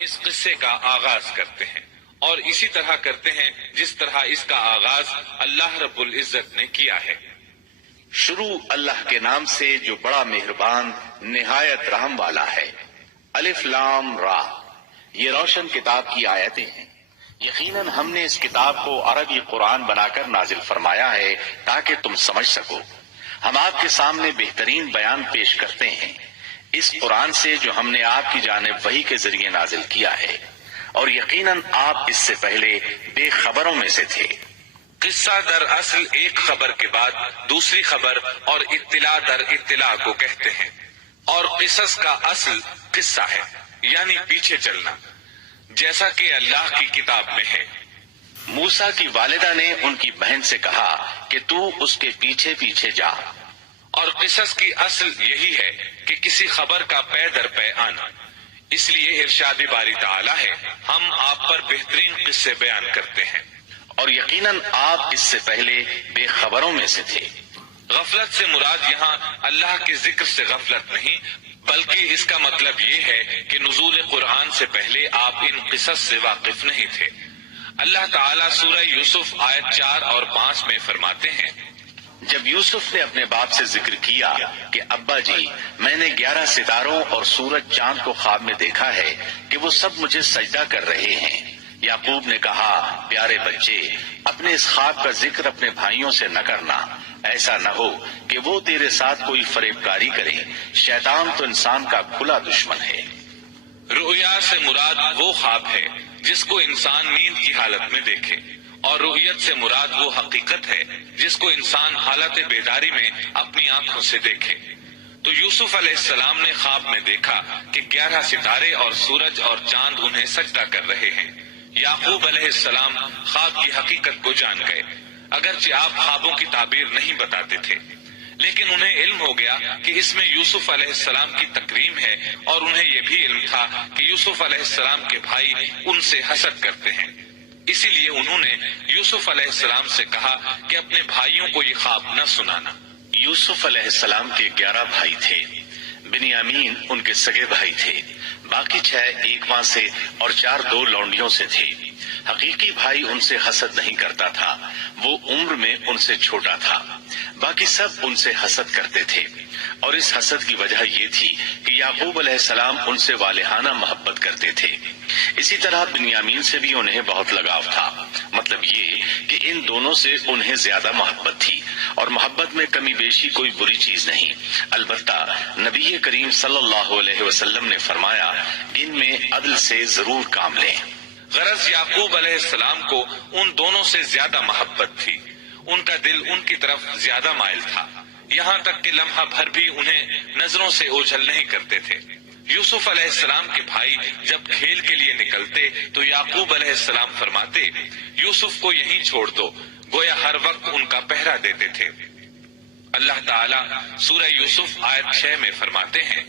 اس قصے کا آغاز کرتے ہیں اور اسی طرح کرتے ہیں جس طرح اس کا آغاز اللہ رب العزت نے کیا ہے۔ شروع اللہ کے نام سے جو بڑا مہربان نہایت رحم والا ہے۔ الف لام را، یہ روشن کتاب کی آیتیں ہیں۔ یقیناً ہم نے اس کتاب کو عربی قرآن بنا کر نازل فرمایا ہے تاکہ تم سمجھ سکو۔ ہم آپ کے سامنے بہترین بیان پیش کرتے ہیں اس قرآن سے جو ہم نے آپ کی جانب وحی کے ذریعے نازل کیا ہے، اور یقیناً آپ اس سے پہلے بے خبروں میں سے تھے۔ قصہ در اصل ایک خبر کے بعد دوسری خبر اور اطلاع در اطلاع کو کہتے ہیں، اور قصص کا اصل قصہ ہے یعنی پیچھے چلنا، جیسا کہ اللہ کی کتاب میں ہے۔ موسیٰ کی والدہ نے ان کی بہن سے کہا کہ تو اس کے پیچھے پیچھے جا، اور قصص کی اصل یہی ہے کہ کسی خبر کا پے در پے آنا۔ اس لیے ارشاد باری تعالی ہے، ہم آپ پر بہترین قصے بیان کرتے ہیں، اور یقیناً آپ اس سے پہلے بے خبروں میں سے تھے۔ غفلت سے مراد یہاں اللہ کے ذکر سے غفلت نہیں، بلکہ اس کا مطلب یہ ہے کہ نزول قرآن سے پہلے آپ ان قصص سے واقف نہیں تھے۔ اللہ تعالیٰ سورہ یوسف آیت 4 اور 5 میں فرماتے ہیں، جب یوسف نے اپنے باپ سے ذکر کیا کہ ابا جی، میں نے 11 ستاروں اور سورج چاند کو خواب میں دیکھا ہے کہ وہ سب مجھے سجدہ کر رہے ہیں، یعقوب نے کہا، پیارے بچے، اپنے اس خواب کا ذکر اپنے بھائیوں سے نہ کرنا، ایسا نہ ہو کہ وہ تیرے ساتھ کوئی فریب کاری کرے، شیطان تو انسان کا کھلا دشمن ہے۔ رؤیا سے مراد وہ خواب ہے جس کو انسان نیند کی حالت میں دیکھے، اور رؤیت سے مراد وہ حقیقت ہے جس کو انسان حالت بیداری میں اپنی آنکھوں سے دیکھے۔ تو یوسف علیہ السلام نے خواب میں دیکھا کہ 11 ستارے اور سورج اور چاند انہیں سجدہ کر رہے ہیں۔ یعقوب علیہ السلام خواب کی حقیقت کو جان گئے، اگرچہ آپ خوابوں کی تعبیر نہیں بتاتے تھے، لیکن انہیں علم ہو گیا کہ اس میں یوسف علیہ السلام کی تکریم ہے، اور انہیں یہ بھی علم تھا کہ یوسف علیہ السلام کے بھائی ان سے حسد کرتے ہیں۔ اسی لیے انہوں نے یوسف علیہ السلام سے کہا کہ اپنے بھائیوں کو یہ خواب نہ سنانا۔ یوسف علیہ السلام کے 11 بھائی تھے، بنیامین ان کے سگے بھائی تھے، باقی 6 ایک ماں سے اور 4 2 لونڈیوں سے تھے۔ حقیقی بھائی ان سے حسد نہیں کرتا تھا، وہ عمر میں ان سے چھوٹا تھا، باقی سب ان سے حسد کرتے تھے، اور اس حسد کی وجہ یہ تھی کہ یعقوب علیہ السلام ان سے والہانہ محبت کرتے تھے۔ اسی طرح بنیامین سے بھی انہیں بہت لگاؤ تھا، مطلب یہ کہ ان دونوں سے انہیں زیادہ محبت تھی، اور محبت میں کمی بیشی کوئی بری چیز نہیں، البتہ نبی کریم صلی اللہ علیہ وسلم نے فرمایا، ان میں عدل سے ضرور کام لیں۔ غرض یعقوب علیہ السلام کو ان دونوں سے زیادہ محبت تھی، ان کا دل ان کی طرف زیادہ مائل تھا، یہاں تک کہ لمحہ بھر بھی انہیں نظروں سے اوجھل نہیں کرتے تھے۔ یوسف علیہ السلام کے بھائی جب کھیل کے لیے نکلتے تو یعقوب علیہ السلام فرماتے، یوسف کو یہیں چھوڑ دو، گویا ہر وقت ان کا پہرا دیتے تھے۔ اللہ تعالیٰ سورہ یوسف آیت 6 میں فرماتے ہیں،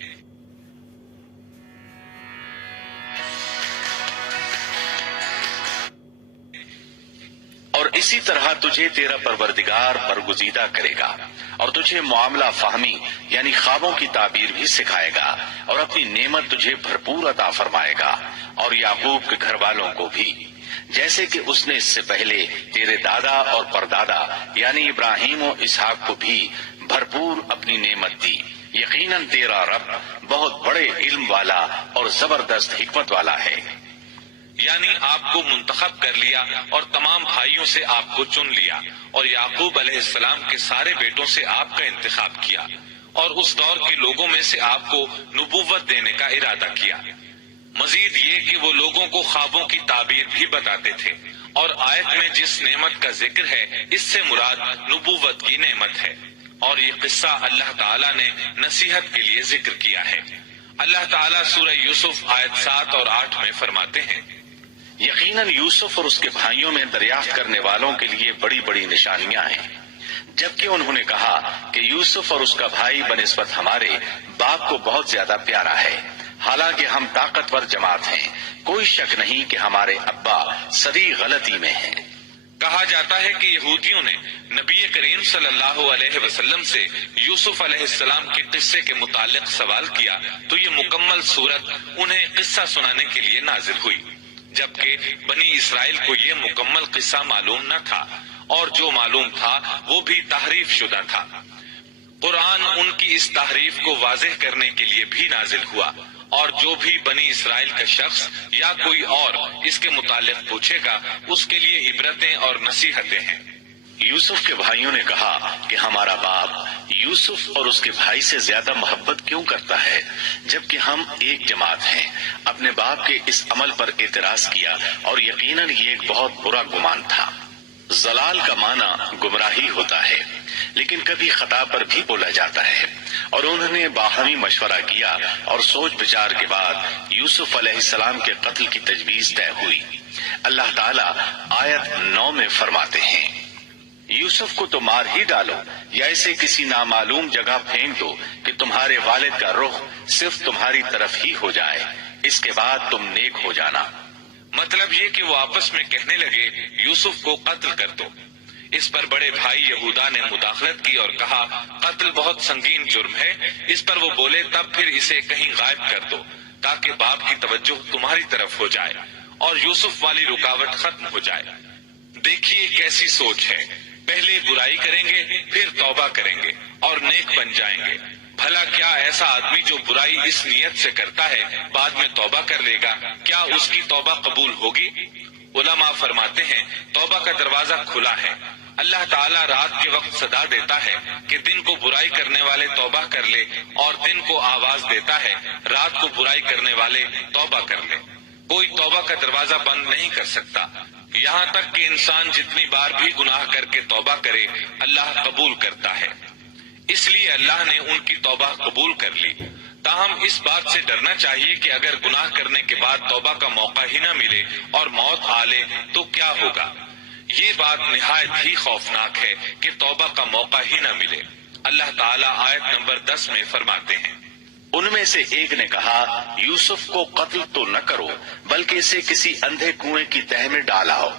اور اسی طرح تجھے تیرا پروردگار برگزیدہ کرے گا، اور تجھے معاملہ فہمی یعنی خوابوں کی تعبیر بھی سکھائے گا، اور اپنی نعمت تجھے بھرپور عطا فرمائے گا، اور یعقوب کے گھر والوں کو بھی، جیسے کہ اس نے اس سے پہلے تیرے دادا اور پردادا یعنی ابراہیم و اسحاق کو بھی بھرپور اپنی نعمت دی۔ یقیناً تیرا رب بہت بڑے علم والا اور زبردست حکمت والا ہے۔ یعنی آپ کو منتخب کر لیا اور تمام بھائیوں سے آپ کو چن لیا، اور یعقوب علیہ السلام کے سارے بیٹوں سے آپ کا انتخاب کیا، اور اس دور کے لوگوں میں سے آپ کو نبوت دینے کا ارادہ کیا۔ مزید یہ کہ وہ لوگوں کو خوابوں کی تعبیر بھی بتاتے تھے، اور آیت میں جس نعمت کا ذکر ہے اس سے مراد نبوت کی نعمت ہے، اور یہ قصہ اللہ تعالیٰ نے نصیحت کے لیے ذکر کیا ہے۔ اللہ تعالیٰ سورہ یوسف آیت 7 اور 8 میں فرماتے ہیں، یقیناً یوسف اور اس کے بھائیوں میں دریافت کرنے والوں کے لیے بڑی بڑی نشانیاں ہیں، جبکہ انہوں نے کہا کہ یوسف اور اس کا بھائی بنسبت ہمارے باپ کو بہت زیادہ پیارا ہے، حالانکہ ہم طاقتور جماعت ہیں، کوئی شک نہیں کہ ہمارے ابا سری غلطی میں ہیں۔ کہا جاتا ہے کہ یہودیوں نے نبی کریم صلی اللہ علیہ وسلم سے یوسف علیہ السلام کے قصے کے متعلق سوال کیا تو یہ مکمل سورت انہیں قصہ سنانے کے لیے نازل ہوئی، جبکہ بنی اسرائیل کو یہ مکمل قصہ معلوم نہ تھا، اور جو معلوم تھا وہ بھی تحریف شدہ تھا۔ قرآن ان کی اس تحریف کو واضح کرنے کے لیے بھی نازل ہوا، اور جو بھی بنی اسرائیل کا شخص یا کوئی اور اس کے متعلق پوچھے گا اس کے لیے عبرتیں اور نصیحتیں ہیں۔ یوسف کے بھائیوں نے کہا کہ ہمارا باپ یوسف اور اس کے بھائی سے زیادہ محبت کیوں کرتا ہے، جبکہ ہم ایک جماعت ہیں۔ اپنے باپ کے اس عمل پر اعتراض کیا، اور یقیناً یہ ایک بہت برا گمان تھا۔ ضلال کا معنی گمراہی ہوتا ہے، لیکن کبھی خطا پر بھی بولا جاتا ہے، اور انہوں نے باہمی مشورہ کیا اور سوچ بچار کے بعد یوسف علیہ السلام کے قتل کی تجویز طے ہوئی۔ اللہ تعالیٰ آیت 9 میں فرماتے ہیں، یوسف کو تو مار ہی ڈالو یا اسے کسی نامعلوم جگہ پھینک دو کہ تمہارے والد کا رخ صرف تمہاری طرف ہی ہو جائے، اس کے بعد تم نیک ہو جانا۔ مطلب یہ کہ وہ آپس میں کہنے لگے یوسف کو قتل کر دو۔ اس پر بڑے بھائی یہودا نے مداخلت کی اور کہا قتل بہت سنگین جرم ہے۔ اس پر وہ بولے تب پھر اسے کہیں غائب کر دو تاکہ باپ کی توجہ تمہاری طرف ہو جائے اور یوسف والی رکاوٹ ختم ہو جائے۔ دیکھیے کیسی سوچ ہے، پہلے برائی کریں گے پھر توبہ کریں گے اور نیک بن جائیں گے۔ بھلا کیا ایسا آدمی جو برائی اس نیت سے کرتا ہے بعد میں توبہ کر لے گا، کیا اس کی توبہ قبول ہوگی؟ علماء فرماتے ہیں توبہ کا دروازہ کھلا ہے۔ اللہ تعالیٰ رات کے وقت صدا دیتا ہے کہ دن کو برائی کرنے والے توبہ کر لے، اور دن کو آواز دیتا ہے رات کو برائی کرنے والے توبہ کر لے۔ کوئی توبہ کا دروازہ بند نہیں کر سکتا، یہاں تک کہ انسان جتنی بار بھی گناہ کر کے توبہ کرے اللہ قبول کرتا ہے۔ اس لیے اللہ نے ان کی توبہ قبول کر لی۔ تاہم اس بات سے ڈرنا چاہیے کہ اگر گناہ کرنے کے بعد توبہ کا موقع ہی نہ ملے اور موت آ لے تو کیا ہوگا؟ یہ بات نہایت ہی خوفناک ہے کہ توبہ کا موقع ہی نہ ملے۔ اللہ تعالیٰ آیت نمبر 10 میں فرماتے ہیں، ان میں سے ایک نے کہا یوسف کو قتل تو نہ کرو بلکہ اسے کسی اندھے کنویں کی تہ میں ڈالاؤ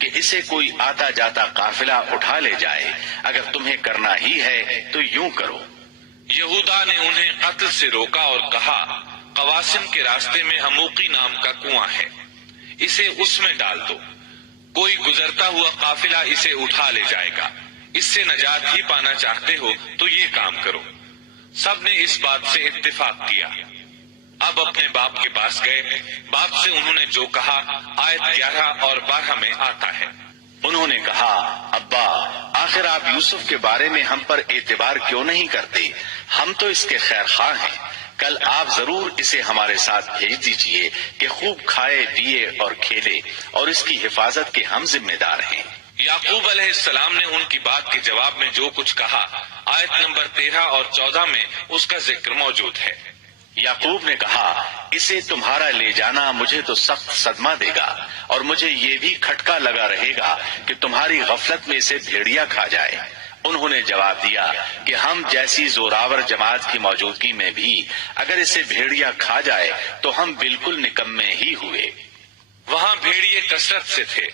کہ اسے کوئی آتا جاتا قافلہ اٹھا لے جائے، اگر تمہیں کرنا ہی ہے تو یوں کرو۔ یہودا نے انہیں قتل سے روکا اور کہا قواسم کے راستے میں حموقی نام کا کنواں ہے، اسے اس میں ڈال دو، کوئی گزرتا ہوا قافلہ اسے اٹھا لے جائے گا، اس سے نجات ہی پانا چاہتے ہو تو یہ کام کرو۔ سب نے اس بات سے اتفاق کیا۔ اب اپنے باپ کے پاس گئے، باپ سے انہوں نے جو کہا آیت 11 اور 12 میں آتا ہے، انہوں نے کہا ابا آخر آپ یوسف کے بارے میں ہم پر اعتبار کیوں نہیں کرتے؟ ہم تو اس کے خیر خواہ ہیں، کل آپ ضرور اسے ہمارے ساتھ بھیج دیجئے کہ خوب کھائے پیے اور کھیلے، اور اس کی حفاظت کے ہم ذمہ دار ہیں۔ یعقوب علیہ السلام نے ان کی بات کے جواب میں جو کچھ کہا آیت نمبر 13 اور 14 میں اس کا ذکر موجود ہے۔ یعقوب نے کہا اسے تمہارا لے جانا مجھے تو سخت صدمہ دے گا، اور مجھے یہ بھی کھٹکا لگا رہے گا کہ تمہاری غفلت میں اسے بھیڑیا کھا جائے۔ انہوں نے جواب دیا کہ ہم جیسی زوراور جماعت کی موجودگی میں بھی اگر اسے بھیڑیا کھا جائے تو ہم بالکل نکمے ہی ہوئے۔ وہاں بھیڑیے کثرت سے تھے،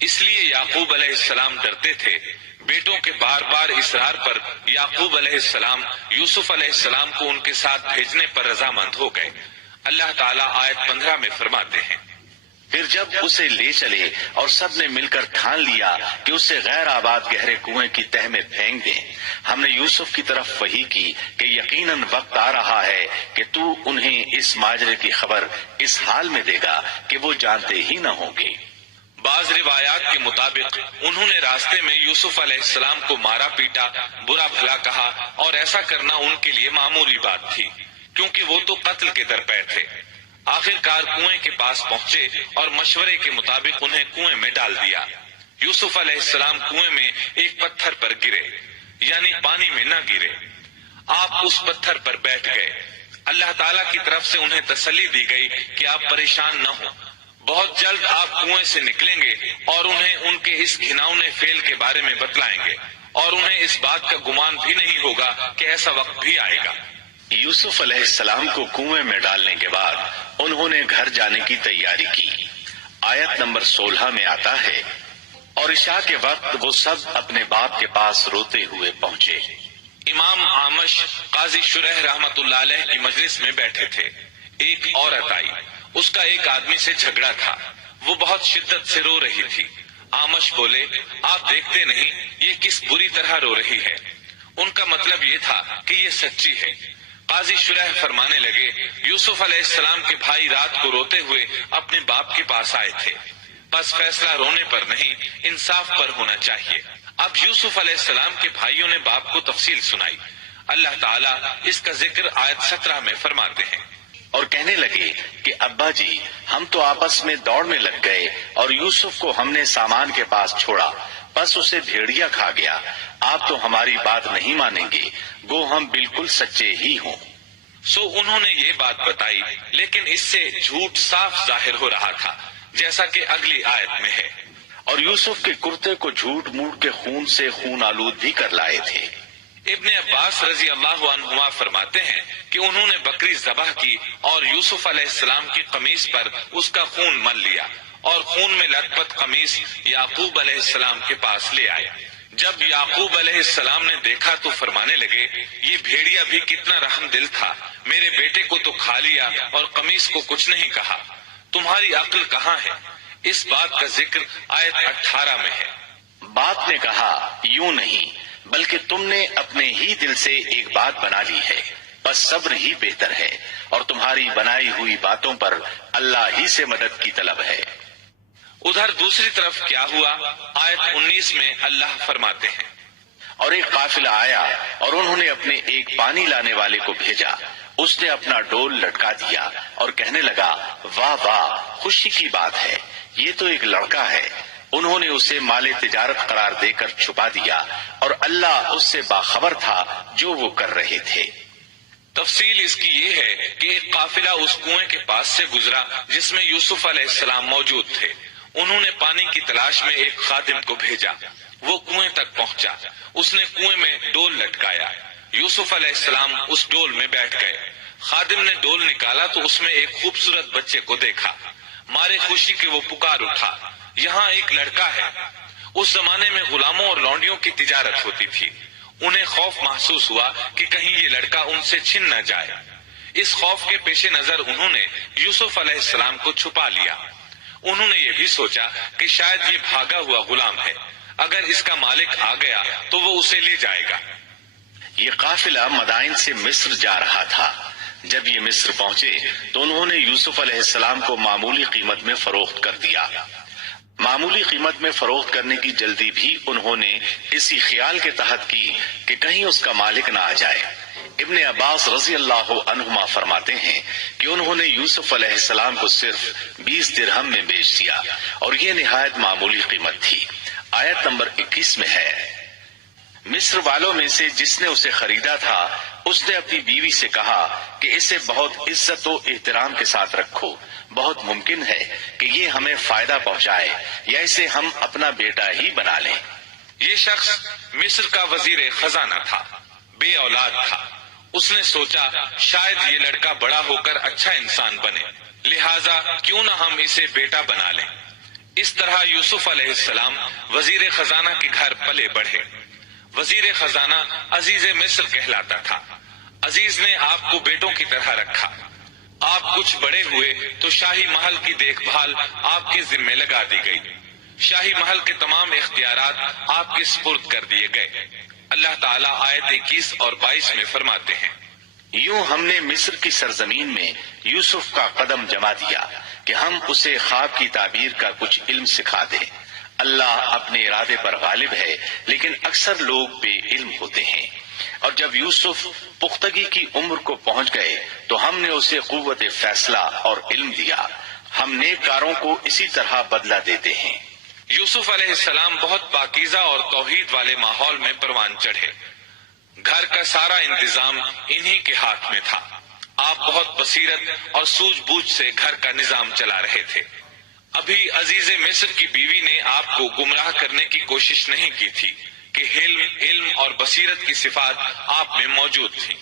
اس لیے یعقوب علیہ السلام ڈرتے تھے۔ بیٹوں کے بار بار اصرار پر یعقوب علیہ السلام یوسف علیہ السلام کو ان کے ساتھ بھیجنے پر رضامند ہو گئے۔ اللہ تعالیٰ آیت 15 میں فرماتے ہیں، پھر جب اسے لے چلے اور سب نے مل کر ٹھان لیا کہ اسے غیر آباد گہرے کنویں کی تہ میں پھینک دیں، ہم نے یوسف کی طرف وحی کی کہ یقیناً وقت آ رہا ہے کہ تو انہیں اس ماجرے کی خبر اس حال میں دے گا کہ وہ جانتے ہی نہ ہوں گے۔ بعض روایات کے مطابق انہوں نے راستے میں یوسف علیہ السلام کو مارا پیٹا، برا بھلا کہا، اور ایسا کرنا ان کے لیے معمولی بات تھی کیونکہ وہ تو قتل کے درپے تھے۔ آخر کار کنویں کے پاس پہنچے اور مشورے کے مطابق انہیں کنویں میں ڈال دیا۔ یوسف علیہ السلام کنویں میں ایک پتھر پر گرے، یعنی پانی میں نہ گرے، آپ اس پتھر پر بیٹھ گئے۔ اللہ تعالیٰ کی طرف سے انہیں تسلی دی گئی کہ آپ پریشان نہ ہوں، بہت جلد آپ کنویں سے نکلیں گے اور انہیں ان کے اس گھناؤنے فعل کے بارے میں بتلائیں گے، اور انہیں اس بات کا گمان بھی نہیں ہوگا کہ ایسا وقت بھی آئے گا۔ یوسف علیہ السلام کو کنویں میں ڈالنے کے بعد انہوں نے گھر جانے کی تیاری کی۔ آیت نمبر 16 میں آتا ہے، اور عشاء کے وقت وہ سب اپنے باپ کے پاس روتے ہوئے پہنچے۔ امام آمش قاضی شرح رحمت اللہ علیہ کی مجلس میں بیٹھے تھے۔ ایک عورت آئی، اس کا ایک آدمی سے جھگڑا تھا، وہ بہت شدت سے رو رہی تھی۔ آمش بولے، آپ دیکھتے نہیں یہ کس بری طرح رو رہی ہے؟ ان کا مطلب یہ تھا کہ یہ سچی ہے۔ قاضی شرح فرمانے لگے، یوسف علیہ السلام کے بھائی رات کو روتے ہوئے اپنے باپ کے پاس آئے تھے، بس فیصلہ رونے پر نہیں انصاف پر ہونا چاہیے۔ اب یوسف علیہ السلام کے بھائیوں نے باپ کو تفصیل سنائی۔ اللہ تعالیٰ اس کا ذکر آیت 17 میں فرماتے ہیں، اور کہنے لگے کہ ابا جی ہم تو آپس میں دوڑ میں لگ گئے اور یوسف کو ہم نے سامان کے پاس چھوڑا، بس اسے بھیڑیا کھا گیا۔ آپ تو ہماری بات نہیں مانیں گے، گو ہم بالکل سچے ہی ہوں۔ سو انہوں نے یہ بات بتائی، لیکن اس سے جھوٹ صاف ظاہر ہو رہا تھا، جیسا کہ اگلی آیت میں ہے، اور یوسف کے کرتے کو جھوٹ موٹ کے خون سے خون آلود بھی کر لائے تھے۔ ابن عباس رضی اللہ عنہما فرماتے ہیں کہ انہوں نے بکری ذبح کی اور یوسف علیہ السلام کی قمیص پر اس کا خون مل لیا اور خون میں لت پت قمیص یعقوب علیہ السلام کے پاس لے آئے۔ جب یعقوب علیہ السلام نے دیکھا تو فرمانے لگے، یہ بھیڑیا بھی کتنا رحم دل تھا، میرے بیٹے کو تو کھا لیا اور قمیص کو کچھ نہیں کہا، تمہاری عقل کہاں ہے؟ اس بات کا ذکر آیت 18 میں ہے۔ باپ نے کہا، یوں نہیں بلکہ تم نے اپنے ہی دل سے ایک بات بنا لی ہے، بس صبر ہی بہتر ہے، اور تمہاری بنائی ہوئی باتوں پر اللہ ہی سے مدد کی طلب ہے۔ ادھر دوسری طرف کیا ہوا؟ آیت 19 میں اللہ فرماتے ہیں، اور ایک قافلہ آیا اور انہوں نے اپنے ایک پانی لانے والے کو بھیجا، اس نے اپنا ڈول لٹکا دیا اور کہنے لگا، واہ واہ خوشی کی بات ہے، یہ تو ایک لڑکا ہے۔ انہوں نے اسے مال تجارت قرار دے کر چھپا دیا، اور اللہ اس سے باخبر تھا جو وہ کر رہے تھے۔ تفصیل اس کی یہ ہے کہ ایک قافلہ اس کنویں کے پاس سے گزرا جس میں یوسف علیہ السلام موجود تھے۔ انہوں نے پانی کی تلاش میں ایک خادم کو بھیجا، وہ کنویں تک پہنچا، اس نے کنویں میں ڈول لٹکایا، یوسف علیہ السلام اس ڈول میں بیٹھ گئے۔ خادم نے ڈول نکالا تو اس میں ایک خوبصورت بچے کو دیکھا، مارے خوشی کے وہ پکار اٹھا، یہاں ایک لڑکا ہے۔ اس زمانے میں غلاموں اور لونڈیوں کی تجارت ہوتی تھی، انہیں خوف محسوس ہوا کہ کہیں یہ لڑکا ان سے چھن نہ جائے۔ اس خوف کے پیش نظر انہوں نے یوسف علیہ السلام کو چھپا لیا۔ انہوں نے یہ بھی سوچا کہ شاید یہ بھاگا ہوا غلام ہے، اگر اس کا مالک آ گیا تو وہ اسے لے جائے گا۔ یہ قافلہ مدائن سے مصر جا رہا تھا۔ جب یہ مصر پہنچے تو انہوں نے یوسف علیہ السلام کو معمولی قیمت میں فروخت کر دیا۔ معمولی قیمت میں فروخت کرنے کی جلدی بھی انہوں نے اسی خیال کے تحت کی کہ کہیں اس کا مالک نہ آ جائے۔ ابن عباس رضی اللہ عنہما فرماتے ہیں کہ انہوں نے یوسف علیہ السلام کو صرف 20 درہم میں بیچ دیا، اور یہ نہایت معمولی قیمت تھی۔ آیت نمبر 21 میں ہے، مصر والوں میں سے جس نے اسے خریدا تھا اس نے اپنی بیوی سے کہا کہ اسے بہت عزت و احترام کے ساتھ رکھو، بہت ممکن ہے کہ یہ ہمیں فائدہ پہنچائے یا اسے ہم اپنا بیٹا ہی بنا لیں۔ یہ شخص مصر کا وزیر خزانہ تھا، بے اولاد تھا۔ اس نے سوچا شاید یہ لڑکا بڑا ہو کر اچھا انسان بنے، لہٰذا کیوں نہ ہم اسے بیٹا بنا لیں۔ اس طرح یوسف علیہ السلام وزیر خزانہ کے گھر پلے بڑھے۔ وزیر خزانہ عزیز مصر کہلاتا تھا۔ عزیز نے آپ کو بیٹوں کی طرح رکھا۔ آپ کچھ بڑے ہوئے تو شاہی محل کی دیکھ بھال آپ کے ذمے لگا دی گئی، شاہی محل کے تمام اختیارات آپ کے سپرد کر دیے گئے۔ اللہ تعالیٰ آیت 21 اور 22 میں فرماتے ہیں، یوں ہم نے مصر کی سرزمین میں یوسف کا قدم جما دیا کہ ہم اسے خواب کی تعبیر کا کچھ علم سکھا دیں۔ اللہ اپنے ارادے پر غالب ہے، لیکن اکثر لوگ بے علم ہوتے ہیں۔ اور جب یوسف پختگی کی عمر کو پہنچ گئے تو ہم نے اسے قوت فیصلہ اور علم دیا۔ ہم نیک کاروں کو اسی طرح بدلہ دیتے ہیں۔ یوسف علیہ السلام بہت پاکیزہ اور توحید والے ماحول میں پروان چڑھے۔ گھر کا سارا انتظام انہی کے ہاتھ میں تھا۔ آپ بہت بصیرت اور سوجھ بوجھ سے گھر کا نظام چلا رہے تھے۔ ابھی عزیز مصر کی بیوی نے آپ کو گمراہ کرنے کی کوشش نہیں کی تھی کہ علم اور بصیرت کی صفات آپ میں موجود تھی۔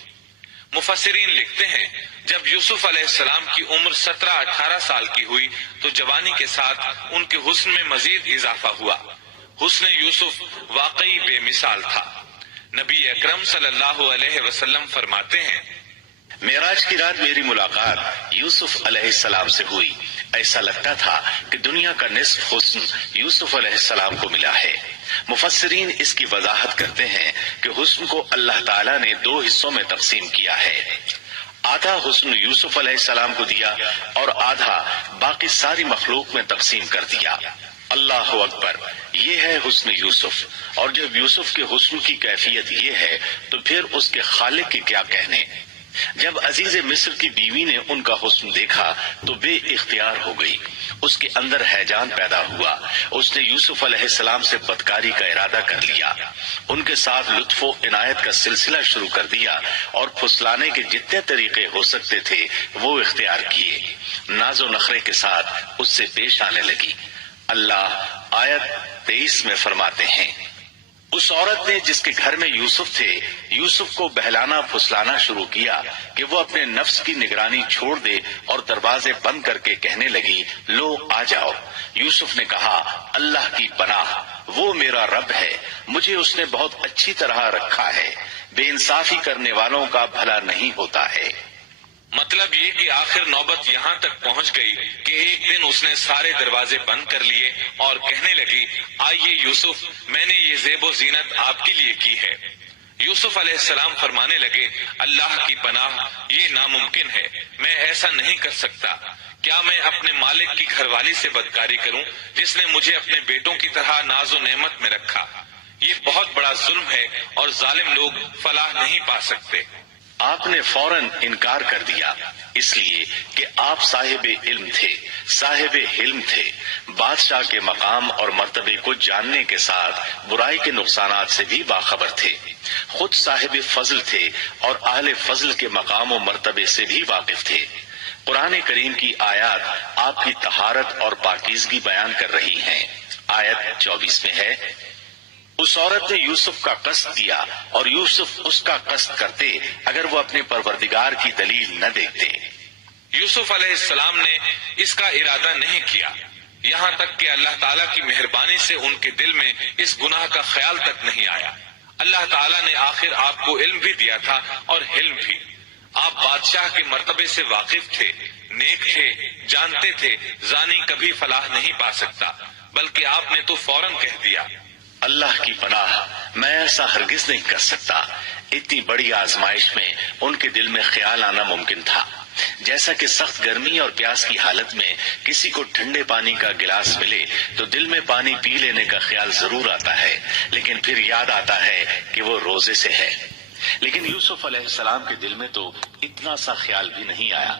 مفسرین لکھتے ہیں جب یوسف علیہ السلام کی عمر 17-18 سال کی ہوئی تو جوانی کے ساتھ ان کے حسن میں مزید اضافہ ہوا۔ حسن یوسف واقعی بے مثال تھا۔ نبی اکرم صلی اللہ علیہ وسلم فرماتے ہیں، معراج کی رات میری ملاقات یوسف علیہ السلام سے ہوئی۔ ایسا لگتا تھا کہ دنیا کا نصف حسن یوسف علیہ السلام کو ملا ہے۔ مفسرین اس کی وضاحت کرتے ہیں کہ حسن کو اللہ تعالیٰ نے 2 حصوں میں تقسیم کیا ہے۔ آدھا حسن یوسف علیہ السلام کو دیا اور آدھا باقی ساری مخلوق میں تقسیم کر دیا۔ اللہ اکبر، یہ ہے حسن یوسف۔ اور جب یوسف کے حسن کی کیفیت یہ ہے تو پھر اس کے خالق کے کیا کہنے۔ جب عزیز مصر کی بیوی نے ان کا حسن دیکھا تو بے اختیار ہو گئی، اس کے اندر ہیجان پیدا ہوا۔ اس نے یوسف علیہ السلام سے بدکاری کا ارادہ کر لیا، ان کے ساتھ لطف و عنایت کا سلسلہ شروع کر دیا اور پھسلانے کے جتنے طریقے ہو سکتے تھے وہ اختیار کیے۔ ناز و نخرے کے ساتھ اس سے پیش آنے لگی۔ اللہ آیت 23 میں فرماتے ہیں، اس عورت نے جس کے گھر میں یوسف تھے یوسف کو بہلانا پھسلانا شروع کیا کہ وہ اپنے نفس کی نگرانی چھوڑ دے اور دروازے بند کر کے کہنے لگی، لو آ جاؤ۔ یوسف نے کہا، اللہ کی پناہ، وہ میرا رب ہے، مجھے اس نے بہت اچھی طرح رکھا ہے، بے انصافی کرنے والوں کا بھلا نہیں ہوتا ہے۔ مطلب یہ کہ آخر نوبت یہاں تک پہنچ گئی کہ ایک دن اس نے سارے دروازے بند کر لیے اور کہنے لگی، آئیے یوسف، میں نے یہ زیب و زینت آپ کے لیے کی ہے۔ یوسف علیہ السلام فرمانے لگے، اللہ کی پناہ، یہ ناممکن ہے، میں ایسا نہیں کر سکتا۔ کیا میں اپنے مالک کی گھر والی سے بدکاری کروں جس نے مجھے اپنے بیٹوں کی طرح ناز و نعمت میں رکھا؟ یہ بہت بڑا ظلم ہے اور ظالم لوگ فلاح نہیں پا سکتے۔ آپ نے فوراً انکار کر دیا، اس لیے کہ آپ صاحب علم تھے، صاحب حلم تھے، بادشاہ کے مقام اور مرتبے کو جاننے کے ساتھ برائی کے نقصانات سے بھی باخبر تھے، خود صاحب فضل تھے اور اہل فضل کے مقام و مرتبے سے بھی واقف تھے۔ قرآن کریم کی آیات آپ کی طہارت اور پاکیزگی بیان کر رہی ہیں۔ آیت 24 میں ہے، اس عورت نے یوسف کا قصد کیا اور یوسف اس کا قصد کرتے اگر وہ اپنے پروردگار کی دلیل نہ دیکھتے۔ یوسف علیہ السلام نے اس کا ارادہ نہیں کیا، یہاں تک کہ اللہ تعالیٰ کی مہربانی سے ان کے دل میں اس گناہ کا خیال تک نہیں آیا۔ اللہ تعالیٰ نے آخر آپ کو علم بھی دیا تھا اور حلم بھی۔ آپ بادشاہ کے مرتبے سے واقف تھے، نیک تھے، جانتے تھے زانی کبھی فلاح نہیں پا سکتا، بلکہ آپ نے تو فوراً کہہ دیا، اللہ کی پناہ، میں ایسا ہرگز نہیں کر سکتا۔ اتنی بڑی آزمائش میں ان کے دل میں خیال آنا ممکن تھا، جیسا کہ سخت گرمی اور پیاس کی حالت میں کسی کو ٹھنڈے پانی کا گلاس ملے تو دل میں پانی پی لینے کا خیال ضرور آتا ہے، لیکن پھر یاد آتا ہے کہ وہ روزے سے ہے۔ لیکن یوسف علیہ السلام کے دل میں تو اتنا سا خیال بھی نہیں آیا۔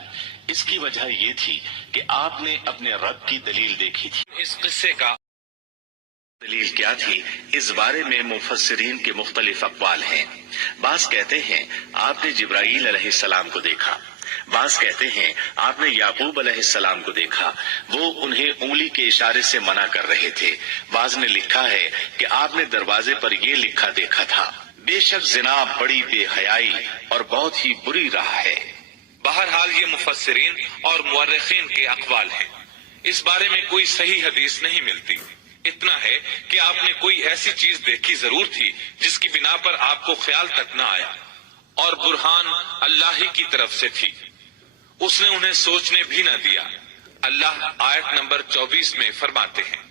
اس کی وجہ یہ تھی کہ آپ نے اپنے رب کی دلیل دیکھی تھی۔ اس قصے کا دلیل کیا تھی، اس بارے میں مفسرین کے مختلف اقوال ہیں۔ بعض کہتے ہیں آپ نے جبرائیل علیہ السلام کو دیکھا، بعض کہتے ہیں آپ نے یعقوب علیہ السلام کو دیکھا، وہ انہیں انگلی کے اشارے سے منع کر رہے تھے۔ بعض نے لکھا ہے کہ آپ نے دروازے پر یہ لکھا دیکھا تھا، بے شک زنا بڑی بے حیائی اور بہت ہی بری راہ ہے۔ بہرحال یہ مفسرین اور مورخین کے اقوال ہیں، اس بارے میں کوئی صحیح حدیث نہیں ملتی۔ اتنا ہے کہ آپ نے کوئی ایسی چیز دیکھی ضرور تھی جس کی بنا پر آپ کو خیال تک نہ آیا، اور برہان اللہ ہی کی طرف سے تھی، اس نے انہیں سوچنے بھی نہ دیا۔ اللہ آیت نمبر 24 میں فرماتے ہیں،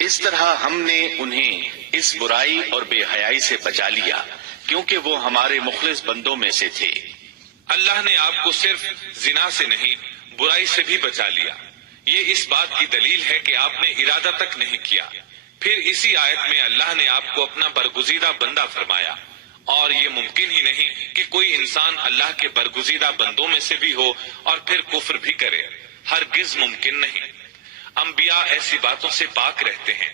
اس طرح ہم نے انہیں اس برائی اور بے حیائی سے بچا لیا کیونکہ وہ ہمارے مخلص بندوں میں سے تھے۔ اللہ نے آپ کو صرف زنا سے نہیں برائی سے بھی بچا لیا۔ یہ اس بات کی دلیل ہے کہ آپ نے ارادہ تک نہیں کیا۔ پھر اسی آیت میں اللہ نے آپ کو اپنا برگزیدہ بندہ فرمایا، اور یہ ممکن ہی نہیں کہ کوئی انسان اللہ کے برگزیدہ بندوں میں سے بھی ہو اور پھر کفر بھی کرے، ہرگز ممکن نہیں۔ انبیاء ایسی باتوں سے پاک رہتے ہیں۔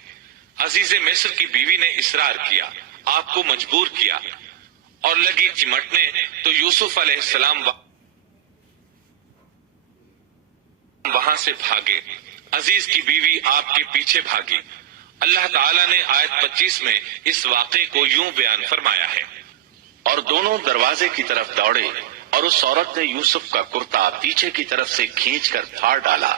عزیز مصر کی بیوی نے اصرار کیا، آپ کو مجبور کیا، اور لگی چمٹنے تو یوسف علیہ السلام وہاں سے بھاگے۔ عزیز کی بیوی آپ کے پیچھے بھاگی۔ اللہ تعالیٰ نے آیت 25 میں اس واقعے کو یوں بیان فرمایا ہے، اور دونوں دروازے کی طرف دوڑے اور اس عورت نے یوسف کا کرتا پیچھے کی طرف سے کھینچ کر پھاڑ ڈالا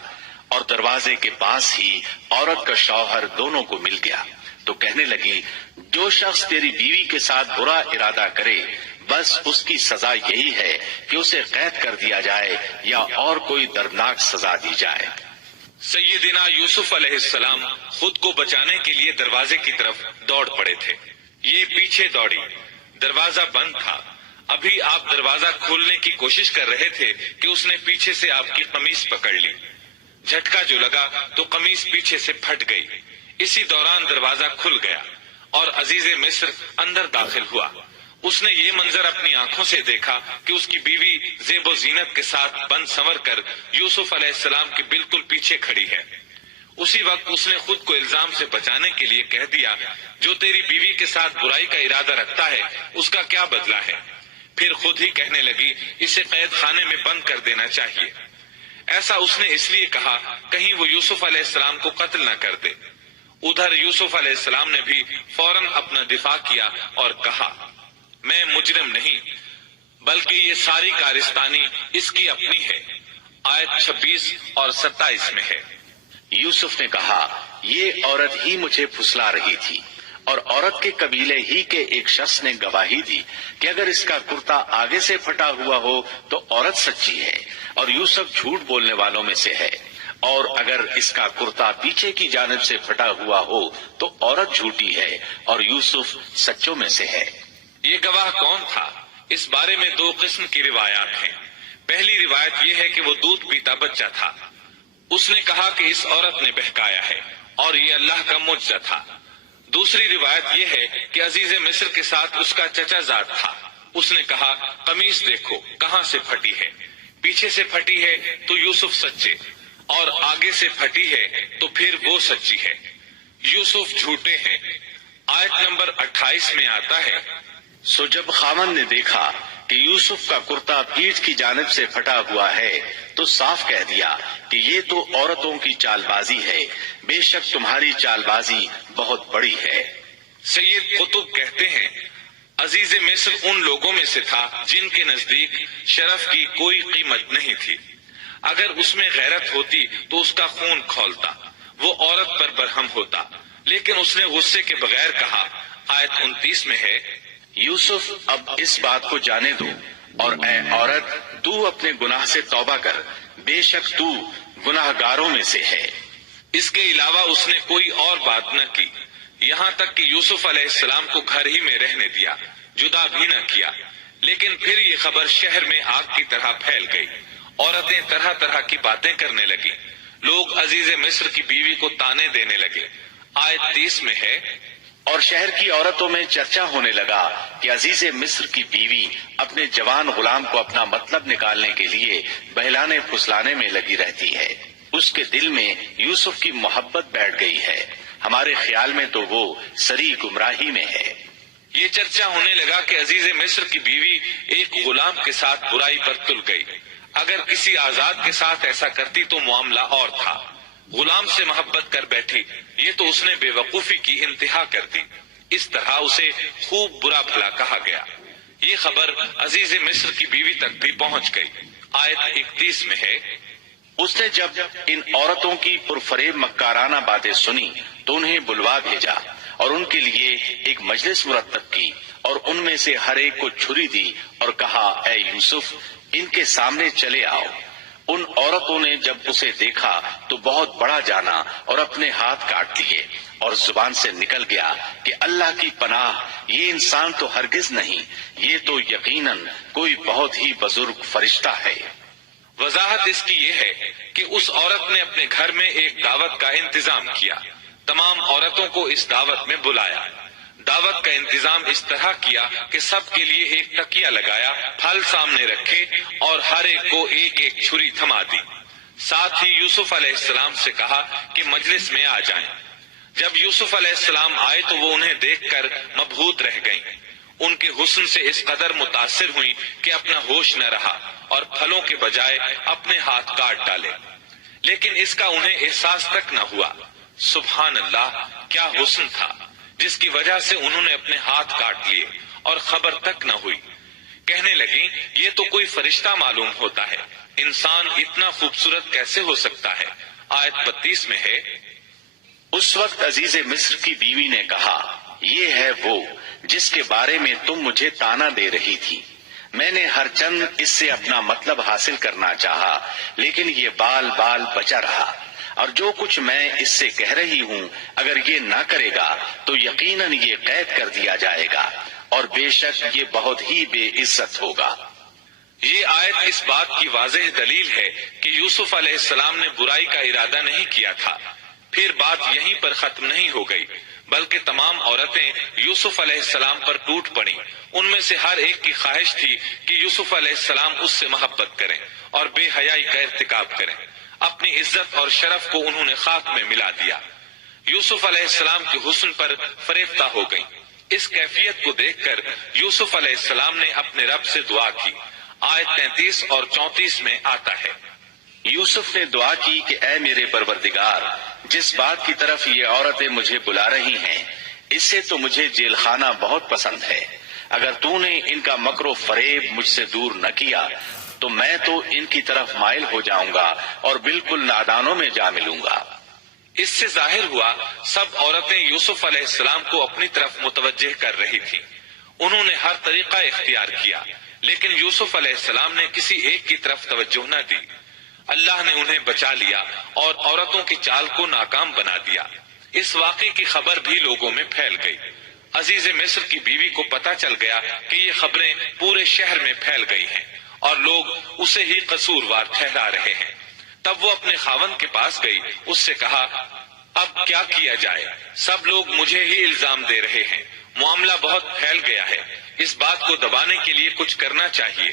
اور دروازے کے پاس ہی عورت کا شوہر دونوں کو مل گیا۔ تو کہنے لگی جو شخص تیری بیوی کے ساتھ برا ارادہ کرے بس اس کی سزا یہی ہے کہ اسے قید کر دیا جائے یا اور کوئی دردناک سزا دی جائے۔ سیدنا یوسف علیہ السلام خود کو بچانے کے لیے دروازے کی طرف دوڑ پڑے تھے۔ یہ پیچھے دوڑی، دروازہ بند تھا۔ ابھی آپ دروازہ کھولنے کی کوشش کر رہے تھے کہ اس نے پیچھے سے آپ کی قمیص پکڑ لی۔ جھٹکا جو لگا تو قمیص پیچھے سے پھٹ گئی۔ اسی دوران دروازہ کھل گیا اور عزیز مصر اندر داخل ہوا۔ اس نے یہ منظر اپنی آنکھوں سے دیکھا کہ اس کی بیوی زیب و زینت کے ساتھ بن سنور کر یوسف علیہ السلام کے بالکل پیچھے کھڑی ہے۔ اسی وقت اس نے خود کو الزام سے بچانے کے لیے کہہ دیا، جو تیری بیوی کے ساتھ برائی کا ارادہ رکھتا ہے اس کا کیا بدلہ ہے؟ پھر خود ہی کہنے لگی، اسے قید خانے میں بند کر دینا چاہیے۔ ایسا اس نے اس لیے کہا کہیں وہ یوسف علیہ السلام کو قتل نہ کر دے۔ ادھر یوسف علیہ السلام نے بھی فوراً اپنا دفاع کیا اور کہا، میں مجرم نہیں بلکہ یہ ساری کارستانی اس کی اپنی ہے۔ آیت 26 اور 27 میں ہے۔ یوسف نے کہا، یہ عورت ہی مجھے پھسلا رہی تھی، اور عورت کے قبیلے ہی کے ایک شخص نے گواہی دی کہ اگر اس کا کرتا آگے سے پھٹا ہوا ہو تو عورت سچی ہے اور یوسف جھوٹ بولنے والوں میں سے ہے، اور اگر اس کا کرتا پیچھے کی جانب سے پھٹا ہوا ہو تو عورت جھوٹی ہے اور یوسف سچوں میں سے ہے۔ یہ گواہ کون تھا؟ اس بارے میں دو قسم کی روایات ہیں۔ پہلی روایت یہ ہے کہ وہ دودھ پیتا بچہ تھا۔ اس نے کہا کہ اس عورت نے بہکایا ہے اور یہ اللہ کا معجزہ تھا۔ دوسری روایت یہ ہے کہ عزیز مصر کے ساتھ اس کا چچا زاد تھا۔ اس نے کہا، قمیص دیکھو کہاں سے پھٹی ہے، پیچھے سے پھٹی ہے تو یوسف سچے، اور آگے سے پھٹی ہے تو پھر وہ سچی ہے، یوسف جھوٹے ہیں۔ آیت نمبر 28 میں آتا ہے، سو جب خاوند نے دیکھا کہ یوسف کا کرتا پیٹھ کی جانب سے پھٹا ہوا ہے تو صاف کہہ دیا کہ یہ تو عورتوں کی چال بازی ہے، بے شک تمہاری چال بازی بہت بڑی ہے۔ سید قطب کہتے ہیں، عزیز مصر ان لوگوں میں سے تھا جن کے نزدیک شرف کی کوئی قیمت نہیں تھی۔ اگر اس میں غیرت ہوتی تو اس کا خون کھولتا، وہ عورت پر برہم ہوتا، لیکن اس نے غصے کے بغیر کہا۔ آیت 29 میں ہے، یوسف اب اس بات کو جانے دو، اور اے عورت تو اپنے گناہ سے توبہ کر، بے شک تو گناہ گاروں میں سے ہے۔ اس کے علاوہ اس نے کوئی اور بات نہ کی، یہاں تک کہ یوسف علیہ السلام کو گھر ہی میں رہنے دیا، جدا بھی نہ کیا۔ لیکن پھر یہ خبر شہر میں آگ کی طرح پھیل گئی، عورتیں طرح طرح کی باتیں کرنے لگی، لوگ عزیز مصر کی بیوی کو تانے دینے لگے۔ آیت 30 میں ہے، اور شہر کی عورتوں میں چرچا ہونے لگا کہ عزیز مصر کی بیوی اپنے جوان غلام کو اپنا مطلب نکالنے کے لیے بہلانے پھسلانے میں لگی رہتی ہے، اس کے دل میں یوسف کی محبت بیٹھ گئی ہے، ہمارے خیال میں تو وہ سری گمراہی میں ہے۔ یہ چرچا ہونے لگا کہ عزیز مصر کی بیوی ایک غلام کے ساتھ برائی پر تل گئی، اگر کسی آزاد کے ساتھ ایسا کرتی تو معاملہ اور تھا، غلام سے محبت کر بیٹھی، یہ تو اس نے بے وقوفی کی انتہا کر دی۔ اس طرح اسے خوب برا بھلا کہا گیا۔ یہ خبر عزیز مصر کی بیوی تک بھی پہنچ گئی۔ آیت 31 میں ہے، اس نے جب ان عورتوں کی پرفریب مکارانہ باتیں سنی تو انہیں بلوا بھیجا اور ان کے لیے ایک مجلس مرتب کی، اور ان میں سے ہر ایک کو چھری دی اور کہا، اے یوسف ان کے سامنے چلے آؤ۔ ان عورتوں نے جب اسے دیکھا تو بہت بڑا جانا اور اپنے ہاتھ کاٹ لیے، اور زبان سے نکل گیا کہ اللہ کی پناہ، یہ انسان تو ہرگز نہیں، یہ تو یقیناً کوئی بہت ہی بزرگ فرشتہ ہے۔ وضاحت اس کی یہ ہے کہ اس عورت نے اپنے گھر میں ایک دعوت کا انتظام کیا، تمام عورتوں کو اس دعوت میں بلایا، دعوت کا انتظام اس طرح کیا کہ سب کے لیے ایک تکیہ لگایا، پھل سامنے رکھے اور ہر ایک کو ایک ایک چھری تھما دی۔ ساتھ ہی یوسف علیہ السلام سے کہا کہ مجلس میں آ جائیں۔ جب یوسف علیہ السلام آئے تو وہ انہیں دیکھ کر مبہوت رہ گئیں، ان کے حسن سے اس قدر متاثر ہوئی کہ اپنا ہوش نہ رہا اور پھلوں کے بجائے اپنے ہاتھ کاٹ ڈالے، لیکن اس کا انہیں احساس تک نہ ہوا۔ سبحان اللہ، کیا حسن تھا جس کی وجہ سے انہوں نے اپنے ہاتھ کاٹ لیے اور خبر تک نہ ہوئی۔ کہنے لگیں، یہ تو کوئی فرشتہ معلوم ہوتا ہے، انسان اتنا خوبصورت کیسے ہو سکتا ہے؟ آیت 32 میں ہے، اس وقت عزیز مصر کی بیوی نے کہا، یہ ہے وہ جس کے بارے میں تم مجھے تانا دے رہی تھی۔ میں نے ہر چند اس سے اپنا مطلب حاصل کرنا چاہا، لیکن یہ بال بال بچا رہا، اور جو کچھ میں اس سے کہہ رہی ہوں اگر یہ نہ کرے گا تو یقیناً یہ قید کر دیا جائے گا، اور بے شک یہ بہت ہی بے عزت ہوگا۔ یہ آیت اس بات کی واضح دلیل ہے کہ یوسف علیہ السلام نے برائی کا ارادہ نہیں کیا تھا۔ پھر بات یہیں پر ختم نہیں ہو گئی، بلکہ تمام عورتیں یوسف علیہ السلام پر ٹوٹ پڑیں۔ ان میں سے ہر ایک کی خواہش تھی کہ یوسف علیہ السلام اس سے محبت کریں اور بے حیائی کا ارتکاب کریں۔ اپنی عزت اور شرف کو انہوں نے خاک میں ملا دیا۔ یوسف علیہ السلام کے حسن پر فریفتہ ہو گئیں۔ اس کیفیت کو دیکھ کر یوسف علیہ السلام نے اپنے رب سے دعا کی۔ آیت 33 اور 34 میں آتا ہے، یوسف نے دعا کی کہ اے میرے پروردگار، جس بات کی طرف یہ عورتیں مجھے بلا رہی ہیں اس سے تو مجھے جیل خانہ بہت پسند ہے۔ اگر تو نے ان کا مکر و فریب مجھ سے دور نہ کیا تو میں تو ان کی طرف مائل ہو جاؤں گا اور بالکل نادانوں میں جا ملوں گا۔ اس سے ظاہر ہوا سب عورتیں یوسف علیہ السلام کو اپنی طرف متوجہ کر رہی تھی۔ انہوں نے ہر طریقہ اختیار کیا، لیکن یوسف علیہ السلام نے کسی ایک کی طرف توجہ نہ دی۔ اللہ نے انہیں بچا لیا اور عورتوں کی چال کو ناکام بنا دیا۔ اس واقعے کی خبر بھی لوگوں میں پھیل گئی۔ عزیز مصر کی بیوی کو پتہ چل گیا کہ یہ خبریں پورے شہر میں پھیل گئی ہیں اور لوگ اسے ہی قصوروار ٹھہرا رہے ہیں۔ تب وہ اپنے خاوند کے پاس گئی، اس سے کہا، اب کیا کیا جائے؟ سب لوگ مجھے ہی الزام دے رہے ہیں، معاملہ بہت پھیل گیا ہے، اس بات کو دبانے کے لیے کچھ کرنا چاہیے۔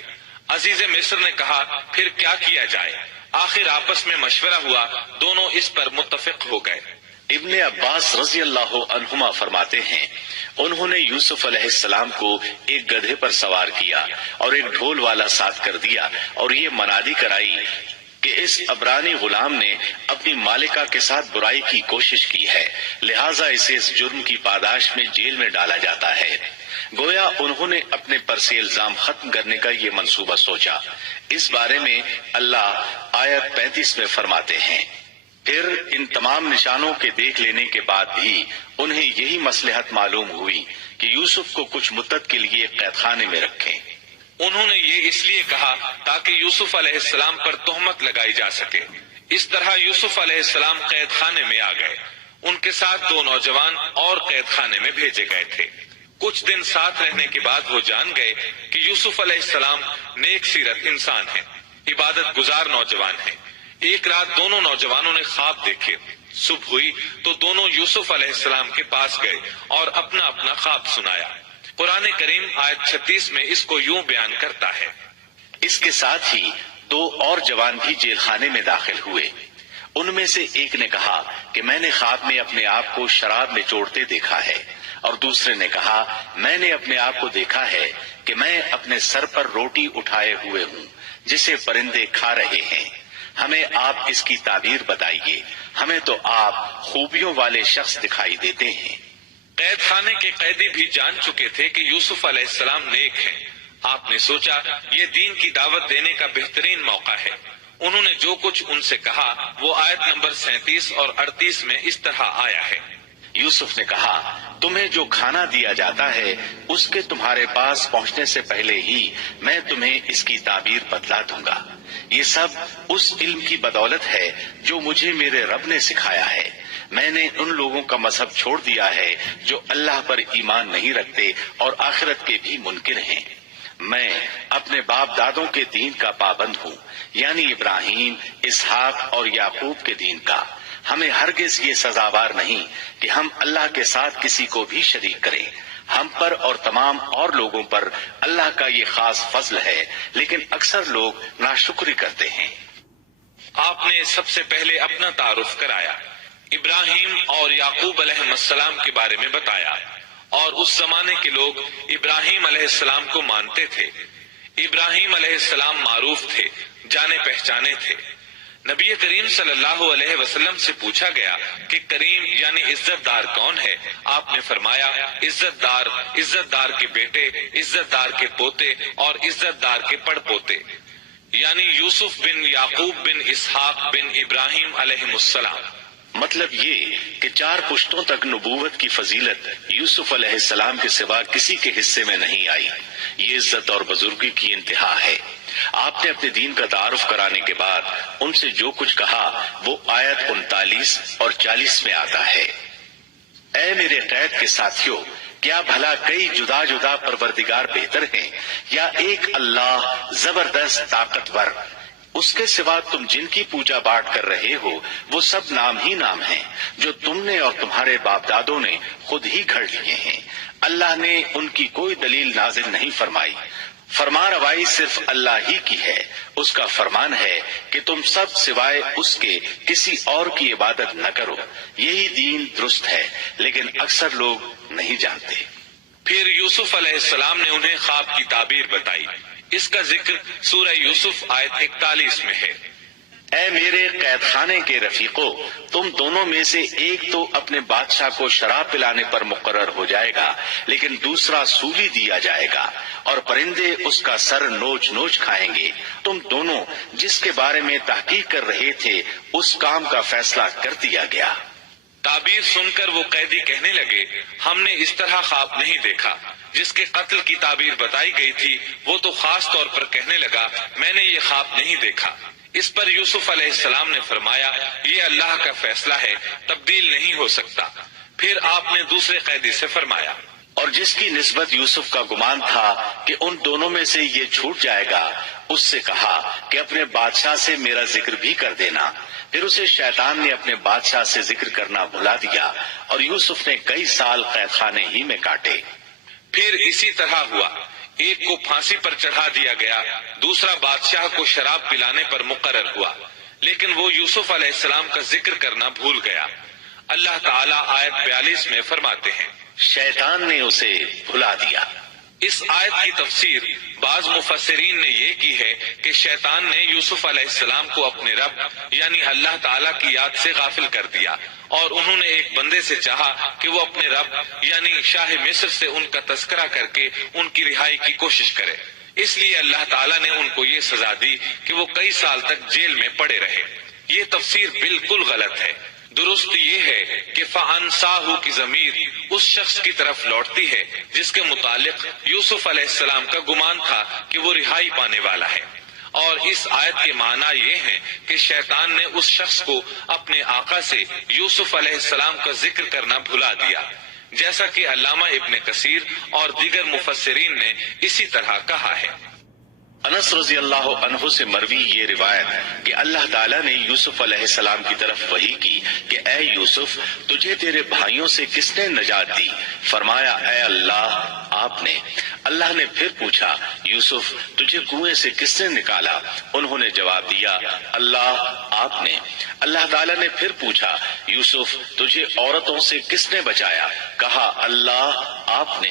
عزیز مصر نے کہا، پھر کیا کیا جائے؟ آخر آپس میں مشورہ ہوا، دونوں اس پر متفق ہو گئے۔ ابن عباس رضی اللہ عنہما فرماتے ہیں، انہوں نے یوسف علیہ السلام کو ایک گدھے پر سوار کیا اور ایک ڈھول والا ساتھ کر دیا اور یہ منادی کرائی کہ اس عبرانی غلام نے اپنی مالکہ کے ساتھ برائی کی کوشش کی ہے، لہٰذا اسے اس جرم کی پاداش میں جیل میں ڈالا جاتا ہے۔ گویا انہوں نے اپنے پر سے الزام ختم کرنے کا یہ منصوبہ سوچا۔ اس بارے میں اللہ آیت 35 میں فرماتے ہیں، پھر ان تمام نشانوں کے دیکھ لینے کے بعد بھی انہیں یہی مصلحت معلوم ہوئی کہ یوسف کو کچھ مدت کے لیے قید خانے میں رکھیں۔ انہوں نے یہ اس لیے کہا تاکہ یوسف علیہ السلام پر تہمت لگائی جا سکے۔ اس طرح یوسف علیہ السلام قید خانے میں آ گئے۔ ان کے ساتھ 2 نوجوان اور قید خانے میں بھیجے گئے تھے۔ کچھ دن ساتھ رہنے کے بعد وہ جان گئے کہ یوسف علیہ السلام نیک سیرت انسان ہیں، عبادت گزار نوجوان ہیں۔ ایک رات دونوں نوجوانوں نے خواب دیکھے۔ صبح ہوئی تو دونوں یوسف علیہ السلام کے پاس گئے اور اپنا اپنا خواب سنایا۔ قرآن کریم آیت 36 میں اس کو یوں بیان کرتا ہے، اس کے ساتھ ہی 2 اور جوان بھی جیل خانے میں داخل ہوئے۔ ان میں سے ایک نے کہا کہ میں نے خواب میں اپنے آپ کو شراب میں چوڑتے دیکھا ہے، اور دوسرے نے کہا میں نے اپنے آپ کو دیکھا ہے کہ میں اپنے سر پر روٹی اٹھائے ہوئے ہوں جسے پرندے کھا رہے ہیں۔ ہمیں آپ اس کی تعبیر بتائیے، ہمیں تو آپ خوبیوں والے شخص دکھائی دیتے ہیں۔ قید خانے کے قیدی بھی جان چکے تھے کہ یوسف علیہ السلام نیک ہیں۔ آپ نے سوچا یہ دین کی دعوت دینے کا بہترین موقع ہے۔ انہوں نے جو کچھ ان سے کہا وہ آیت نمبر 37 اور 38 میں اس طرح آیا ہے، یوسف نے کہا تمہیں جو کھانا دیا جاتا ہے اس کے تمہارے پاس پہنچنے سے پہلے ہی میں تمہیں اس کی تعبیر بتلا دوں گا۔ یہ سب اس علم کی بدولت ہے جو مجھے میرے رب نے سکھایا ہے۔ میں نے ان لوگوں کا مذہب چھوڑ دیا ہے جو اللہ پر ایمان نہیں رکھتے اور آخرت کے بھی منکر ہیں۔ میں اپنے باپ دادوں کے دین کا پابند ہوں، یعنی ابراہیم، اسحاق اور یعقوب کے دین کا۔ ہمیں ہرگز یہ سزاوار نہیں کہ ہم اللہ کے ساتھ کسی کو بھی شریک کریں۔ ہم پر اور تمام اور لوگوں پر اللہ کا یہ خاص فضل ہے، لیکن اکثر لوگ ناشکری کرتے ہیں۔ آپ نے سب سے پہلے اپنا تعارف کرایا، ابراہیم اور یعقوب علیہ السلام کے بارے میں بتایا، اور اس زمانے کے لوگ ابراہیم علیہ السلام کو مانتے تھے۔ ابراہیم علیہ السلام معروف تھے، جانے پہچانے تھے۔ نبی کریم صلی اللہ علیہ وسلم سے پوچھا گیا کہ کریم یعنی عزت دار کون ہے؟ آپ نے فرمایا عزت دار کے بیٹے، عزت دار کے پوتے اور عزت دار کے پڑ پوتے، یعنی یوسف بن یعقوب بن اسحاق بن ابراہیم علیہ السلام۔ مطلب یہ کہ 4 پشتوں تک نبوت کی فضیلت یوسف علیہ السلام کے سوا کسی کے حصے میں نہیں آئی۔ یہ عزت اور بزرگی کی انتہا ہے۔ آپ نے اپنے دین کا تعارف کرانے کے بعد ان سے جو کچھ کہا وہ آیت 39 اور 40 میں آتا ہے۔ اے میرے قید کے ساتھیوں، کیا بھلا کئی جدا جدا پروردگار بہتر ہیں یا ایک اللہ زبردست طاقتور؟ اس کے سوا تم جن کی پوجا پاٹ کر رہے ہو وہ سب نام ہی نام ہیں جو تم نے اور تمہارے باپ دادوں نے خود ہی گھڑ لیے ہیں۔ اللہ نے ان کی کوئی دلیل نازل نہیں فرمائی۔ فرما روائی صرف اللہ ہی کی ہے۔ اس کا فرمان ہے کہ تم سب سوائے اس کے کسی اور کی عبادت نہ کرو۔ یہی دین درست ہے، لیکن اکثر لوگ نہیں جانتے۔ پھر یوسف علیہ السلام نے انہیں خواب کی تعبیر بتائی۔ اس کا ذکر سورہ یوسف آیت 41 میں ہے۔ اے میرے قید خانے کے رفیقو، تم دونوں میں سے ایک تو اپنے بادشاہ کو شراب پلانے پر مقرر ہو جائے گا، لیکن دوسرا سولی دیا جائے گا اور پرندے اس کا سر نوچ نوچ کھائیں گے۔ تم دونوں جس کے بارے میں تحقیق کر رہے تھے اس کام کا فیصلہ کر دیا گیا۔ تعبیر سن کر وہ قیدی کہنے لگے، ہم نے اس طرح خواب نہیں دیکھا۔ جس کے قتل کی تعبیر بتائی گئی تھی وہ تو خاص طور پر کہنے لگا، میں نے یہ خواب نہیں دیکھا۔ اس پر یوسف علیہ السلام نے فرمایا، یہ اللہ کا فیصلہ ہے، تبدیل نہیں ہو سکتا۔ پھر آپ نے دوسرے قیدی سے فرمایا، اور جس کی نسبت یوسف کا گمان تھا کہ ان دونوں میں سے یہ چھوٹ جائے گا، اس سے کہا کہ اپنے بادشاہ سے میرا ذکر بھی کر دینا۔ پھر اسے شیطان نے اپنے بادشاہ سے ذکر کرنا بھلا دیا اور یوسف نے کئی سال قید خانے ہی میں کاٹے۔ پھر اسی طرح ہوا، ایک کو پھانسی پر چڑھا دیا گیا، دوسرا بادشاہ کو شراب پلانے پر مقرر ہوا، لیکن وہ یوسف علیہ السلام کا ذکر کرنا بھول گیا۔ اللہ تعالیٰ آیت 42 میں فرماتے ہیں، شیطان نے اسے بھلا دیا۔ اس آیت کی تفسیر بعض مفسرین نے یہ کی ہے کہ شیطان نے یوسف علیہ السلام کو اپنے رب یعنی اللہ تعالیٰ کی یاد سے غافل کر دیا، اور انہوں نے ایک بندے سے چاہا کہ وہ اپنے رب یعنی شاہ مصر سے ان کا تذکرہ کر کے ان کی رہائی کی کوشش کرے۔ اس لیے اللہ تعالیٰ نے ان کو یہ سزا دی کہ وہ کئی سال تک جیل میں پڑے رہے۔ یہ تفسیر بالکل غلط ہے۔ درست یہ ہے کہ فَأَنْسَاهُ کی ضمیر اس شخص کی طرف لوٹتی ہے جس کے متعلق یوسف علیہ السلام کا گمان تھا کہ وہ رہائی پانے والا ہے، اور اس آیت کے معنی یہ ہے کہ شیطان نے اس شخص کو اپنے آقا سے یوسف علیہ السلام کا ذکر کرنا بھلا دیا، جیسا کہ علامہ ابن کثیر اور دیگر مفسرین نے اسی طرح کہا ہے۔ انس رضی اللہ عنہ سے مروی یہ روایت کہ اللہ تعالیٰ نے یوسف علیہ السلام کی طرف وحی کی کہ اے یوسف، تجھے تیرے بھائیوں سے کس نے نجات دی؟ فرمایا، اے اللہ، آپ نے۔ اللہ نے پھر پوچھا، یوسف، تجھے کنویں سے کس نے نکالا؟ انہوں نے جواب دیا، اللہ، آپ نے۔ اللہ تعالیٰ نے پھر پوچھا، یوسف، تجھے عورتوں سے کس نے بچایا؟ کہا، اللہ، آپ نے۔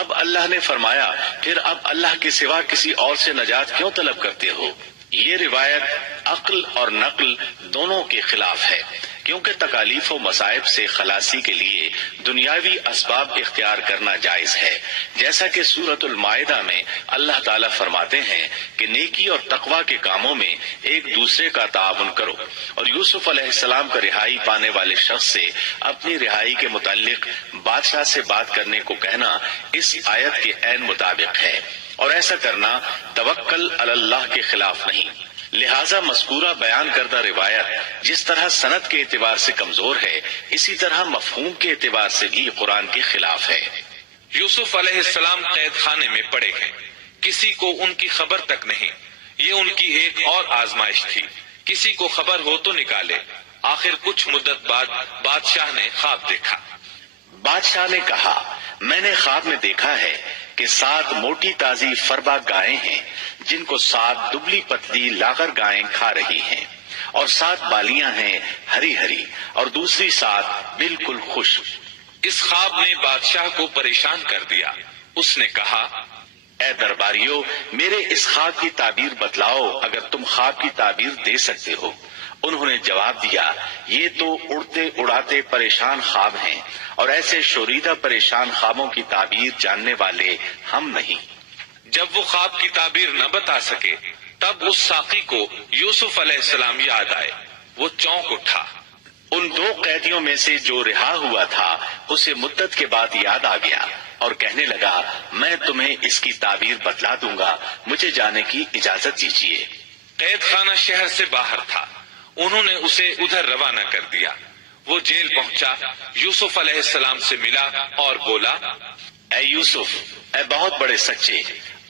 اب اللہ نے فرمایا، پھر اب اللہ کے سوا کسی اور سے نجات کیوں طلب کرتے ہو؟ یہ روایت عقل اور نقل دونوں کے خلاف ہے، کیونکہ تکالیف و مصائب سے خلاصی کے لیے دنیاوی اسباب اختیار کرنا جائز ہے، جیسا کہ سورۃ المائدہ میں اللہ تعالیٰ فرماتے ہیں کہ نیکی اور تقوی کے کاموں میں ایک دوسرے کا تعاون کرو، اور یوسف علیہ السلام کا رہائی پانے والے شخص سے اپنی رہائی کے متعلق بادشاہ سے بات کرنے کو کہنا اس آیت کے عین مطابق ہے، اور ایسا کرنا توکل علی اللہ کے خلاف نہیں۔ لہذا مذکورہ بیان کردہ روایت جس طرح سند کے اعتبار سے کمزور ہے، اسی طرح مفہوم کے اعتبار سے بھی قرآن کے خلاف ہے۔ یوسف علیہ السلام قید خانے میں پڑے ہیں، کسی کو ان کی خبر تک نہیں۔ یہ ان کی ایک اور آزمائش تھی، کسی کو خبر ہو تو نکالے۔ آخر کچھ مدت بعد بادشاہ نے خواب دیکھا۔ بادشاہ نے کہا، میں نے خواب میں دیکھا ہے کہ 7 موٹی تازی فربا گائیں ہیں جن کو 7 دبلی پتلی لاغر گائیں کھا رہی ہیں، اور 7 بالیاں ہیں ہری ہری اور دوسری 7 بالکل خشک۔ اس خواب نے بادشاہ کو پریشان کر دیا۔ اس نے کہا، اے درباریو، میرے اس خواب کی تعبیر بتلاؤ اگر تم خواب کی تعبیر دے سکتے ہو۔ انہوں نے جواب دیا، یہ تو اڑتے اڑاتے پریشان خواب ہیں، اور ایسے شوریدہ پریشان خوابوں کی تعبیر جاننے والے ہم نہیں۔ جب وہ خواب کی تعبیر نہ بتا سکے تب اس ساقی کو یوسف علیہ السلام یاد آئے۔ وہ چونک اٹھا۔ ان دو قیدیوں میں سے جو رہا ہوا تھا اسے مدت کے بعد یاد آ گیا اور کہنے لگا میں تمہیں اس کی تعبیر بتلا دوں گا، مجھے جانے کی اجازت دیجیے۔ قید خانہ شہر سے باہر تھا، انہوں نے اسے ادھر روانہ کر دیا۔ وہ جیل پہنچا، یوسف علیہ السلام سے ملا اور بولا، اے یوسف، اے بہت بڑے سچے،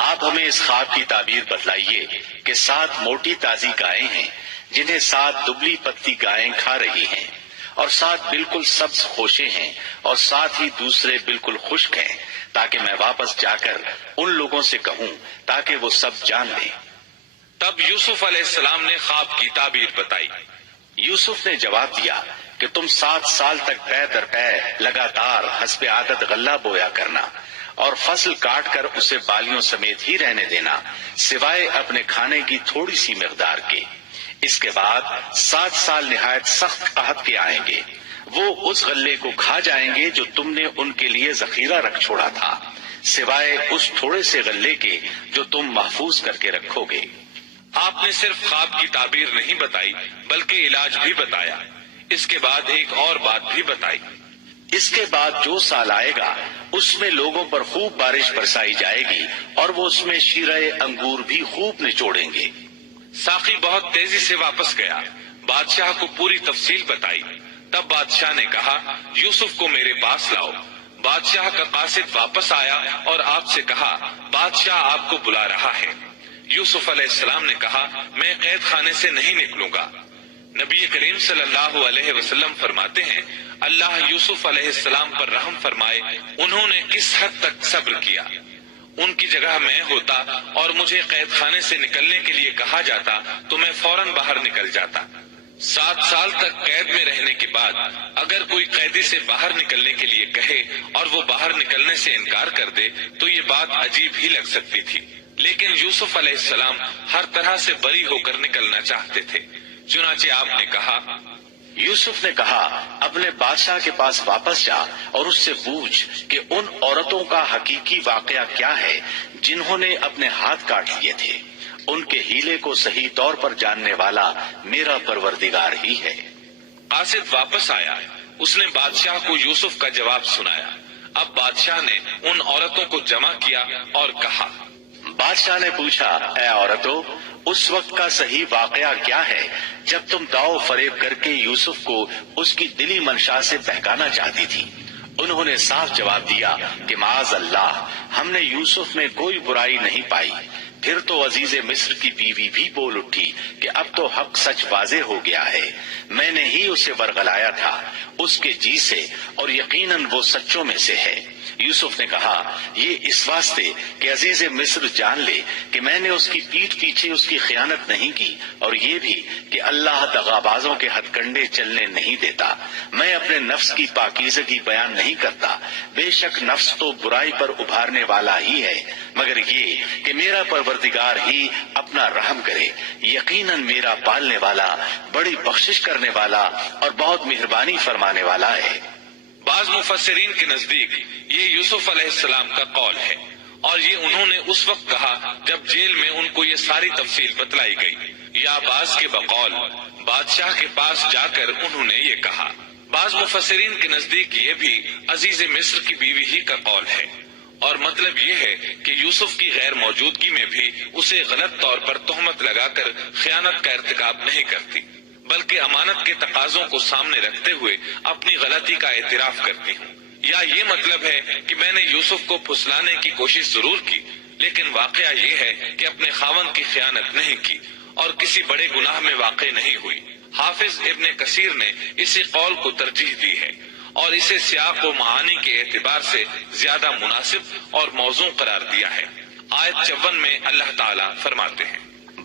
آپ ہمیں اس خواب کی تعبیر بتلائیے کہ 7 موٹی تازی گائیں ہیں جنہیں 7 دبلی پتی گائیں کھا رہی ہیں، اور 7 بالکل سبز خوشے ہیں، اور 7 ہی دوسرے بالکل خشک ہیں، تاکہ میں واپس جا کر ان لوگوں سے کہوں تاکہ وہ سب جان لیں۔ تب یوسف علیہ السلام نے خواب کی تعبیر بتائی۔ یوسف نے جواب دیا کہ تم 7 سال تک پے در پے لگاتار حسب عادت غلہ بویا کرنا اور فصل کاٹ کر اسے بالیوں سمیت ہی رہنے دینا، سوائے اپنے کھانے کی تھوڑی سی مقدار کے۔ اس کے بعد 7 سال نہایت سخت قحط کے آئیں گے، وہ اس غلے کو کھا جائیں گے جو تم نے ان کے لیے ذخیرہ رکھ چھوڑا تھا، سوائے اس تھوڑے سے غلے کے جو تم محفوظ کر کے رکھو گے۔ آپ نے صرف خواب کی تعبیر نہیں بتائی بلکہ علاج بھی بتایا۔ اس کے بعد ایک اور بات بھی بتائی۔ اس کے بعد جو سال آئے گا اس میں لوگوں پر خوب بارش برسائی جائے گی اور وہ اس میں شیرہ انگور بھی خوب نچوڑیں گے۔ ساقی بہت تیزی سے واپس گیا، بادشاہ کو پوری تفصیل بتائی۔ تب بادشاہ نے کہا، یوسف کو میرے پاس لاؤ۔ بادشاہ کا قاصد واپس آیا اور آپ سے کہا، بادشاہ آپ کو بلا رہا ہے۔ یوسف علیہ السلام نے کہا، میں قید خانے سے نہیں نکلوں گا۔ نبی کریم صلی اللہ علیہ وسلم فرماتے ہیں، اللہ یوسف علیہ السلام پر رحم فرمائے، انہوں نے کس حد تک صبر کیا۔ ان کی جگہ میں ہوتا اور مجھے قید خانے سے نکلنے کے لیے کہا جاتا تو میں فوراً باہر نکل جاتا۔ 7 سال تک قید میں رہنے کے بعد اگر کوئی قیدی سے باہر نکلنے کے لیے کہے اور وہ باہر نکلنے سے انکار کر دے تو یہ بات عجیب ہی لگ سکتی تھی، لیکن یوسف علیہ السلام ہر طرح سے بری ہو کر نکلنا چاہتے تھے۔ چنانچہ آپ نے کہا، یوسف نے کہا، اپنے بادشاہ کے پاس واپس جا اور اس سے پوچھ کہ ان عورتوں کا حقیقی واقعہ کیا ہے جنہوں نے اپنے ہاتھ کاٹ لیے تھے۔ ان کے ہیلے کو صحیح طور پر جاننے والا میرا پروردگار ہی ہے۔ قاصد واپس آیا، اس نے بادشاہ کو یوسف کا جواب سنایا۔ اب بادشاہ نے ان عورتوں کو جمع کیا اور کہا، بادشاہ نے پوچھا، اے عورتوں، اس وقت کا صحیح واقعہ کیا ہے جب تم داؤ فریب کر کے یوسف کو اس کی دلی منشا سے بہکانا چاہتی تھی؟ انہوں نے صاف جواب دیا کہ معاذ اللہ، ہم نے یوسف میں کوئی برائی نہیں پائی۔ پھر تو عزیز مصر کی بیوی بھی بول اٹھی کہ اب تو حق سچ واضح ہو گیا ہے، میں نے ہی اسے ورغلایا تھا اس کے جی سے، اور یقیناً وہ سچوں میں سے ہے۔ یوسف نے کہا، یہ اس واسطے کہ عزیز مصر جان لے کہ میں نے اس کی پیٹھ پیچھے اس کی خیانت نہیں کی، اور یہ بھی کہ اللہ دغابازوں کے ہتھ کنڈے چلنے نہیں دیتا۔ میں اپنے نفس کی پاکیزگی بیان نہیں کرتا، بے شک نفس تو برائی پر ابھارنے والا ہی ہے، مگر یہ کہ میرا پروردگار ہی اپنا رحم کرے، یقیناً میرا پالنے والا، بڑی بخشش کرنے والا اور بہت مہربانی فرمانے والا ہے۔ بعض مفسرین کے نزدیک یہ یوسف علیہ السلام کا قول ہے، اور یہ انہوں نے اس وقت کہا جب جیل میں ان کو یہ ساری تفصیل بتلائی گئی، یا بعض کے بقول بادشاہ کے پاس جا کر انہوں نے یہ کہا۔ بعض مفسرین کے نزدیک یہ بھی عزیز مصر کی بیوی ہی کا قول ہے، اور مطلب یہ ہے کہ یوسف کی غیر موجودگی میں بھی اسے غلط طور پر تہمت لگا کر خیانت کا ارتکاب نہیں کرتی، بلکہ امانت کے تقاضوں کو سامنے رکھتے ہوئے اپنی غلطی کا اعتراف کرتی ہوں۔ یا یہ مطلب ہے کہ میں نے یوسف کو پھسلانے کی کوشش ضرور کی، لیکن واقعہ یہ ہے کہ اپنے خاوند کی خیانت نہیں کی اور کسی بڑے گناہ میں واقع نہیں ہوئی۔ حافظ ابن کثیر نے اسی قول کو ترجیح دی ہے اور اسے سیاق و معانی کے اعتبار سے زیادہ مناسب اور موزوں قرار دیا ہے۔ آیت 54 میں اللہ تعالیٰ فرماتے ہیں،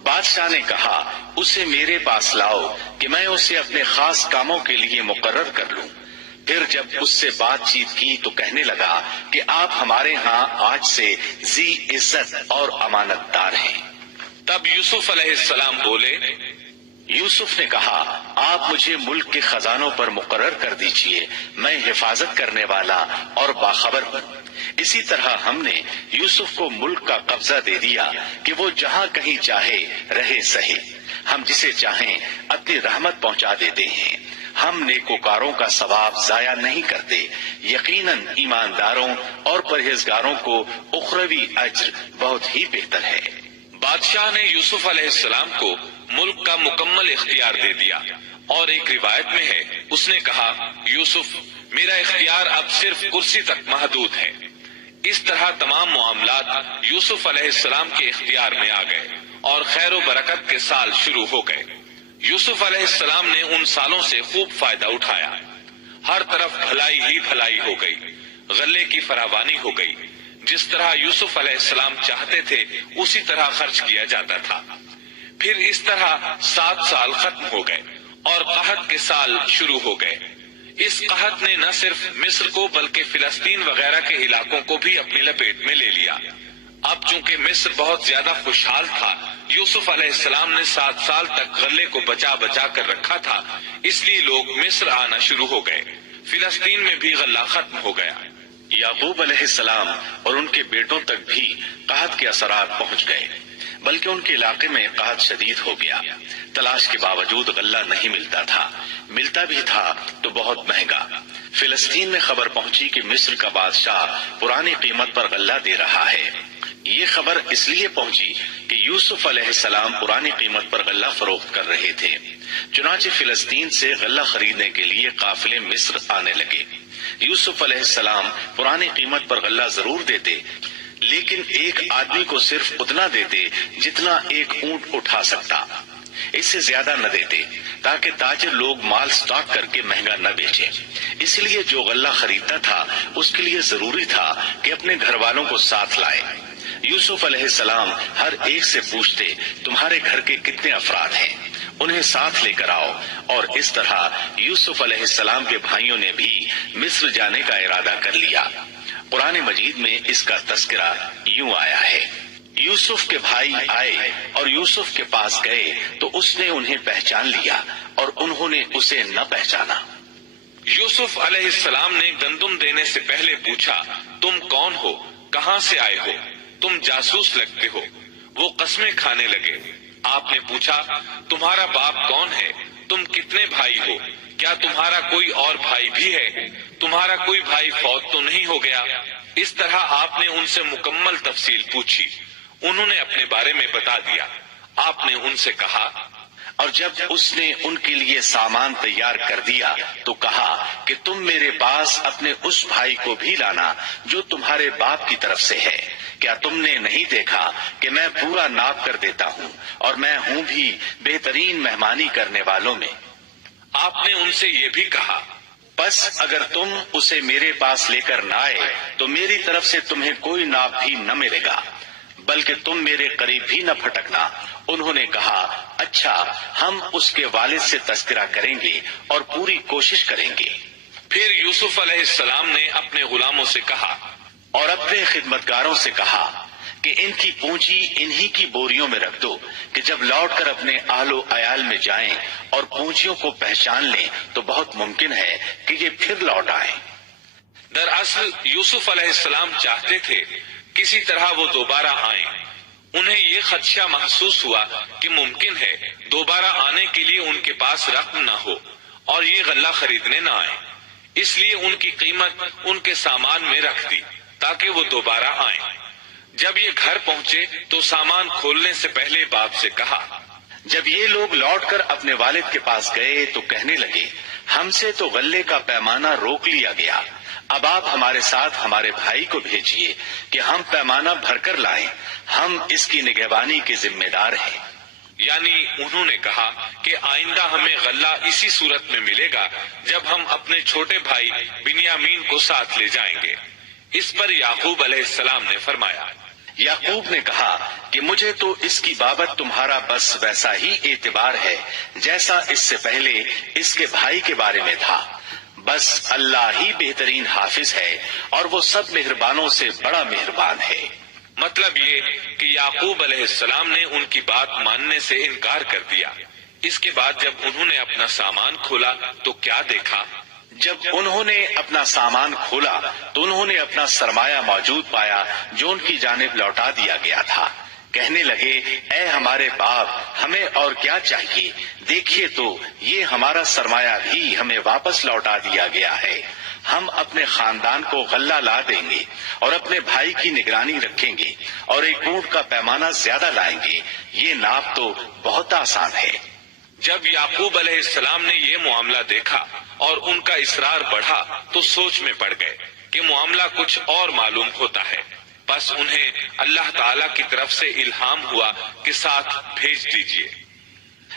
بادشاہ نے کہا، اسے میرے پاس لاؤ کہ میں اسے اپنے خاص کاموں کے لیے مقرر کر لوں۔ پھر جب اس سے بات چیت کی تو کہنے لگا کہ آپ ہمارے ہاں آج سے ذی عزت اور امانت دار ہیں۔ تب یوسف علیہ السلام بولے، یوسف نے کہا، آپ مجھے ملک کے خزانوں پر مقرر کر دیجئے، میں حفاظت کرنے والا اور باخبر ہوں۔ اسی طرح ہم نے یوسف کو ملک کا قبضہ دے دیا کہ وہ جہاں کہیں چاہے رہے سہے، ہم جسے چاہیں اپنی رحمت پہنچا دیتے ہیں، ہم نیکوکاروں کا ثواب ضائع نہیں کرتے، یقیناً ایمانداروں اور پرہیزگاروں کو اخروی اجر بہت ہی بہتر ہے۔ بادشاہ نے یوسف علیہ السلام کو ملک کا مکمل اختیار دے دیا، اور ایک روایت میں ہے اس نے کہا، یوسف میرا اختیار اب صرف کرسی تک محدود ہے۔ اس طرح تمام معاملات یوسف علیہ السلام کے اختیار میں آ گئے اور خیر و برکت کے سال شروع ہو گئے۔ یوسف علیہ السلام نے ان سالوں سے خوب فائدہ اٹھایا، ہر طرف بھلائی ہی بھلائی ہو گئی، غلے کی فراوانی ہو گئی، جس طرح یوسف علیہ السلام چاہتے تھے اسی طرح خرچ کیا جاتا تھا۔ پھر اس طرح 7 سال ختم ہو گئے اور قحط کے سال شروع ہو گئے۔ اس قحط نے نہ صرف مصر کو بلکہ فلسطین وغیرہ کے علاقوں کو بھی اپنی لپیٹ میں لے لیا۔ اب چونکہ مصر بہت زیادہ خوشحال تھا، یوسف علیہ السلام نے 7 سال تک غلے کو بچا بچا کر رکھا تھا، اس لیے لوگ مصر آنا شروع ہو گئے۔ فلسطین میں بھی غلہ ختم ہو گیا۔ یعقوب علیہ السلام اور ان کے بیٹوں تک بھی قحط کے اثرات پہنچ گئے، بلکہ ان کے علاقے میں قحط شدید ہو گیا۔ تلاش کے باوجود غلہ نہیں ملتا تھا، ملتا بھی تھا تو بہت مہنگا۔ فلسطین میں خبر پہنچی کہ مصر کا بادشاہ پرانی قیمت پر غلہ دے رہا ہے۔ یہ خبر اس لیے پہنچی کہ یوسف علیہ السلام پرانی قیمت پر غلہ فروخت کر رہے تھے۔ چنانچہ فلسطین سے غلہ خریدنے کے لیے قافلے مصر آنے لگے۔ یوسف علیہ السلام پرانی قیمت پر غلہ ضرور دیتے، لیکن ایک آدمی کو صرف اتنا دیتے جتنا ایک اونٹ اٹھا سکتا، اس سے زیادہ نہ دیتے، تاکہ تاجر لوگ مال سٹاک کر کے مہنگا نہ بیچیں۔ اس لیے جو غلہ خریدتا تھا اس کے لیے ضروری تھا کہ اپنے گھر والوں کو ساتھ لائے۔ یوسف علیہ السلام ہر ایک سے پوچھتے، تمہارے گھر کے کتنے افراد ہیں، انہیں ساتھ لے کر آؤ۔ اور اس طرح یوسف علیہ السلام کے بھائیوں نے بھی مصر جانے کا ارادہ کر لیا۔ قرآن مجید میں اس کا تذکرہ یوں آیا ہے، یوسف کے بھائی آئے اور یوسف کے پاس گئے تو اس نے انہیں پہچان لیا اور انہوں نے اسے نہ پہچانا۔ یوسف علیہ السلام نے گندم دینے سے پہلے پوچھا، تم کون ہو، کہاں سے آئے ہو، تم جاسوس لگتے ہو۔ وہ قسمیں کھانے لگے۔ آپ نے پوچھا، تمہارا باپ کون ہے، تم کتنے بھائی ہو، کیا تمہارا کوئی اور بھائی بھی ہے، تمہارا کوئی بھائی فوت تو نہیں ہو گیا؟ اس طرح آپ نے ان سے مکمل تفصیل پوچھی۔ انہوں نے اپنے بارے میں بتا دیا۔ آپ نے ان سے کہا، اور جب اس نے ان کے لیے سامان تیار کر دیا تو کہا کہ تم میرے پاس اپنے اس بھائی کو بھی لانا جو تمہارے باپ کی طرف سے ہے۔ کیا تم نے نہیں دیکھا کہ میں پورا ناپ کر دیتا ہوں اور میں ہوں بھی بہترین مہمانی کرنے والوں میں؟ آپ نے ان سے یہ بھی کہا، بس اگر تم اسے میرے پاس لے کر نہ آئے تو میری طرف سے تمہیں کوئی ناپ بھی نہ ملے گا، بلکہ تم میرے قریب بھی نہ پھٹکنا۔ انہوں نے کہا، اچھا، ہم اس کے والد سے تذکرہ کریں گے اور پوری کوشش کریں گے۔ پھر یوسف علیہ السلام نے اپنے غلاموں سے کہا اور اپنے خدمتگاروں سے کہا کہ ان کی پونجی انہی کی بوریوں میں رکھ دو کہ جب لوٹ کر اپنے اہل و عیال میں جائیں اور پونجیوں کو پہچان لیں تو بہت ممکن ہے کہ یہ پھر لوٹ آئیں۔ دراصل یوسف علیہ السلام چاہتے تھے کسی طرح وہ دوبارہ آئیں۔ انہیں یہ خدشہ محسوس ہوا کہ ممکن ہے دوبارہ آنے کے لیے ان کے پاس رقم نہ ہو اور یہ غلہ خریدنے نہ آئیں، اس لیے ان کی قیمت ان کے سامان میں رکھ دی تاکہ وہ دوبارہ آئیں۔ جب یہ گھر پہنچے تو سامان کھولنے سے پہلے باپ سے کہا۔ جب یہ لوگ لوٹ کر اپنے والد کے پاس گئے تو کہنے لگے، ہم سے تو غلے کا پیمانہ روک لیا گیا، اب آپ ہمارے ساتھ ہمارے بھائی کو بھیجیے کہ ہم پیمانہ بھر کر لائیں، ہم اس کی نگہبانی کے ذمہ دار ہیں۔ یعنی انہوں نے کہا کہ آئندہ ہمیں غلہ اسی صورت میں ملے گا جب ہم اپنے چھوٹے بھائی بنیامین کو ساتھ لے جائیں گے۔ اس پر یعقوب علیہ السلام نے فرمایا، یعقوب نے کہا کہ مجھے تو اس کی بابت تمہارا بس ویسا ہی اعتبار ہے جیسا اس سے پہلے اس کے بھائی کے بارے میں تھا، بس اللہ ہی بہترین حافظ ہے اور وہ سب مہربانوں سے بڑا مہربان ہے۔ مطلب یہ کہ یعقوب علیہ السلام نے ان کی بات ماننے سے انکار کر دیا۔ اس کے بعد جب انہوں نے اپنا سامان کھولا تو کیا دیکھا؟ جب انہوں نے اپنا سامان کھولا تو انہوں نے اپنا سرمایہ موجود پایا جو ان کی جانب لوٹا دیا گیا تھا۔ کہنے لگے اے ہمارے باپ ہمیں اور کیا چاہیے، دیکھیے تو یہ ہمارا سرمایہ بھی ہمیں واپس لوٹا دیا گیا ہے، ہم اپنے خاندان کو غلہ لا دیں گے اور اپنے بھائی کی نگرانی رکھیں گے اور ایک اونٹ کا پیمانہ زیادہ لائیں گے، یہ ناپ تو بہت آسان ہے۔ جب یعقوب علیہ السلام نے یہ معاملہ دیکھا اور ان کا اصرار بڑھا تو سوچ میں پڑ گئے کہ معاملہ کچھ اور معلوم ہوتا ہے، بس انہیں اللہ تعالیٰ کی طرف سے الہام ہوا کہ ساتھ بھیج دیجیے۔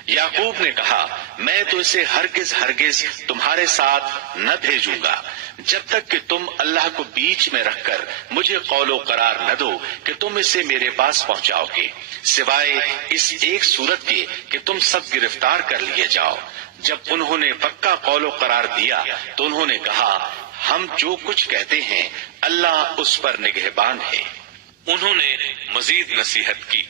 یعقوب نے کہا میں تو اسے ہرگز تمہارے ساتھ نہ بھیجوں گا جب تک کہ تم اللہ کو بیچ میں رکھ کر مجھے قول و قرار نہ دو کہ تم اسے میرے پاس پہنچاؤ گے، سوائے اس ایک صورت کے کہ تم سب گرفتار کر لیے جاؤ۔ جب انہوں نے پکا قول و قرار دیا تو انہوں نے کہا ہم جو کچھ کہتے ہیں اللہ اس پر نگہبان ہے۔ انہوں نے مزید نصیحت کی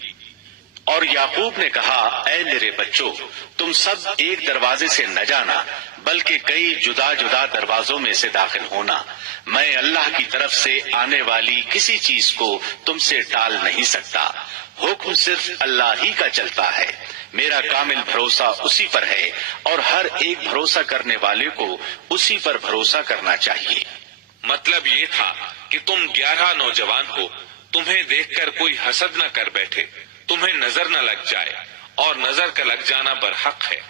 اور یعقوب نے کہا اے میرے بچوں، تم سب ایک دروازے سے نہ جانا بلکہ کئی جدا جدا دروازوں میں سے داخل ہونا، میں اللہ کی طرف سے آنے والی کسی چیز کو تم سے ٹال نہیں سکتا، حکم صرف اللہ ہی کا چلتا ہے، میرا کامل بھروسہ اسی پر ہے اور ہر ایک بھروسہ کرنے والے کو اسی پر بھروسہ کرنا چاہیے۔ مطلب یہ تھا کہ تم 11 نوجوان ہو، تمہیں دیکھ کر کوئی حسد نہ کر بیٹھے، تمہیں نظر نہ لگ جائے، اور نظر کا لگ جانا برحق ہے،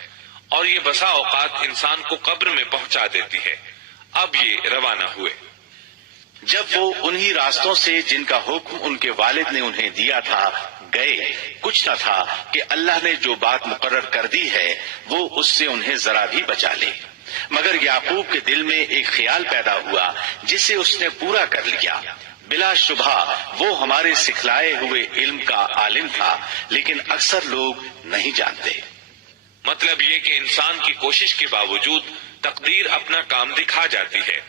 اور یہ بسا اوقات انسان کو قبر میں پہنچا دیتی ہے۔ اب یہ روانہ ہوئے۔ جب وہ انہی راستوں سے جن کا حکم ان کے والد نے انہیں دیا تھا گئے، کچھ نہ تھا کہ اللہ نے جو بات مقرر کر دی ہے وہ اس سے انہیں ذرا بھی بچا لے، مگر یعقوب کے دل میں ایک خیال پیدا ہوا جسے اس نے پورا کر لیا۔ بلا شبہ وہ ہمارے سکھلائے ہوئے علم کا عالم تھا، لیکن اکثر لوگ نہیں جانتے۔ مطلب یہ کہ انسان کی کوشش کے باوجود تقدیر اپنا کام دکھا جاتی ہے۔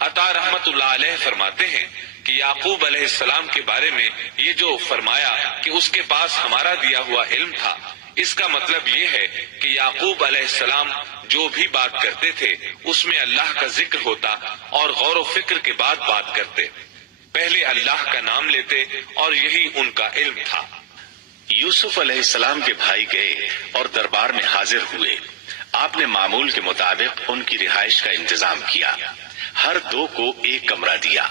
عطا رحمت اللہ علیہ فرماتے ہیں کہ یعقوب علیہ السلام کے بارے میں یہ جو فرمایا کہ اس کے پاس ہمارا دیا ہوا علم تھا، اس کا مطلب یہ ہے کہ یعقوب علیہ السلام جو بھی بات کرتے تھے اس میں اللہ کا ذکر ہوتا اور غور و فکر کے بعد بات کرتے، پہلے اللہ کا نام لیتے، اور یہی ان کا علم تھا۔ یوسف علیہ السلام کے بھائی گئے اور دربار میں حاضر ہوئے، آپ نے معمول کے مطابق ان کی رہائش کا انتظام کیا، ہر دو کو ایک کمرہ دیا،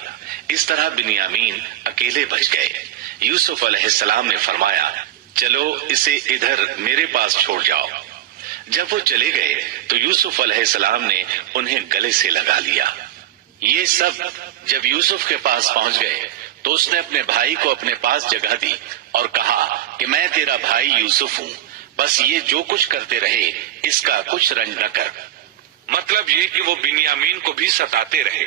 اس طرح بنیامین اکیلے بچ گئے۔ یوسف علیہ السلام نے فرمایا چلو اسے ادھر میرے پاس چھوڑ جاؤ۔ جب وہ چلے گئے تو یوسف علیہ السلام نے انہیں گلے سے لگا لیا۔ یہ سب جب یوسف کے پاس پہنچ گئے تو اس نے اپنے بھائی کو اپنے پاس جگہ دی اور کہا کہ میں تیرا بھائی یوسف ہوں، بس یہ جو کچھ کرتے رہے اس کا کچھ رنج نہ کر۔ مطلب یہ کہ وہ بنیامین کو بھی ستاتے رہے۔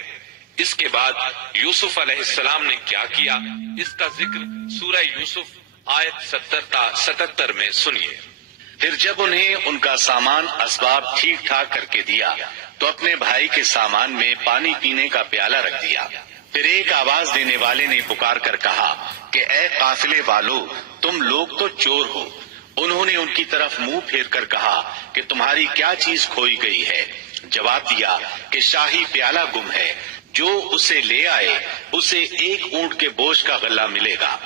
اس کے بعد یوسف علیہ السلام نے کیا کیا، اس کا ذکر سورہ یوسف آیت 70 تا 77 میں سنیے۔ پھر جب انہیں ان کا سامان اسباب ٹھیک ٹھاک کر کے دیا تو اپنے بھائی کے سامان میں پانی پینے کا پیالہ رکھ دیا۔ پھر ایک آواز دینے والے نے پکار کر کہا کہ اے قافلے والو، تم لوگ تو چور ہو۔ انہوں نے ان کی طرف منہ پھیر کر کہا کہ تمہاری کیا چیز کھوئی گئی ہے؟ جواب دیا کہ شاہی پیالہ گم ہے، جو اسے لے آئے اسے ایک اونٹ کے بوجھ کا غلہ ملے گا،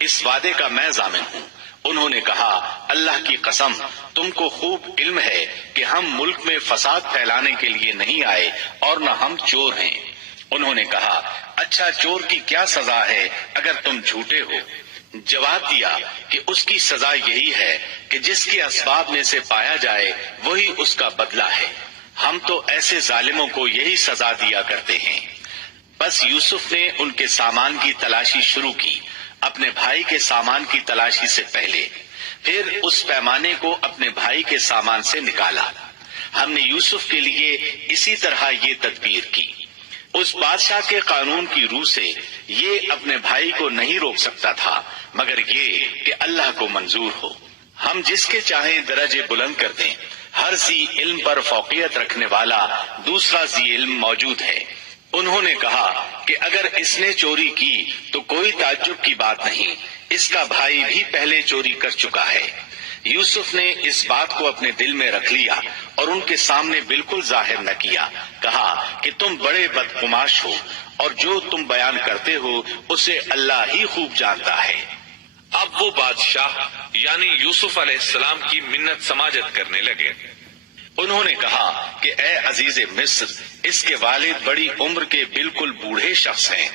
اس وعدے کا میں ضامن ہوں۔ انہوں نے کہا اللہ کی قسم تم کو خوب علم ہے کہ ہم ملک میں فساد پھیلانے کے لیے نہیں آئے اور نہ ہم چور ہیں۔ انہوں نے کہا اچھا چور کی کیا سزا ہے اگر تم جھوٹے ہو؟ جواب دیا کہ اس کی سزا یہی ہے کہ جس کے اسباب میں سے پایا جائے وہی اس کا بدلہ ہے، ہم تو ایسے ظالموں کو یہی سزا دیا کرتے ہیں۔ بس یوسف نے ان کے سامان کی تلاشی شروع کی، اپنے بھائی کے سامان کی تلاشی سے پہلے، پھر اس پیمانے کو اپنے بھائی کے سامان سے نکالا۔ ہم نے یوسف کے لیے اسی طرح یہ تدبیر کی۔ اس بادشاہ کے قانون کی روح سے یہ اپنے بھائی کو نہیں روک سکتا تھا مگر یہ کہ اللہ کو منظور ہو۔ ہم جس کے چاہیں درجے بلند کر دیں، ہر ذی علم پر فوقیت رکھنے والا دوسرا ذی علم موجود ہے۔ انہوں نے کہا کہ اگر اس نے چوری کی تو کوئی تعجب کی بات نہیں، اس کا بھائی بھی پہلے چوری کر چکا ہے۔ یوسف نے اس بات کو اپنے دل میں رکھ لیا اور ان کے سامنے بالکل ظاہر نہ کیا، کہا کہ تم بڑے بدقماش ہو اور جو تم بیان کرتے ہو اسے اللہ ہی خوب جانتا ہے۔ اب اب وہ بادشاہ یعنی یوسف علیہ السلام کی منت سماجت کرنے لگے۔ انہوں نے کہا کہ اے عزیز مصر، اس کے والد بڑی عمر کے بالکل بوڑھے شخص ہیں،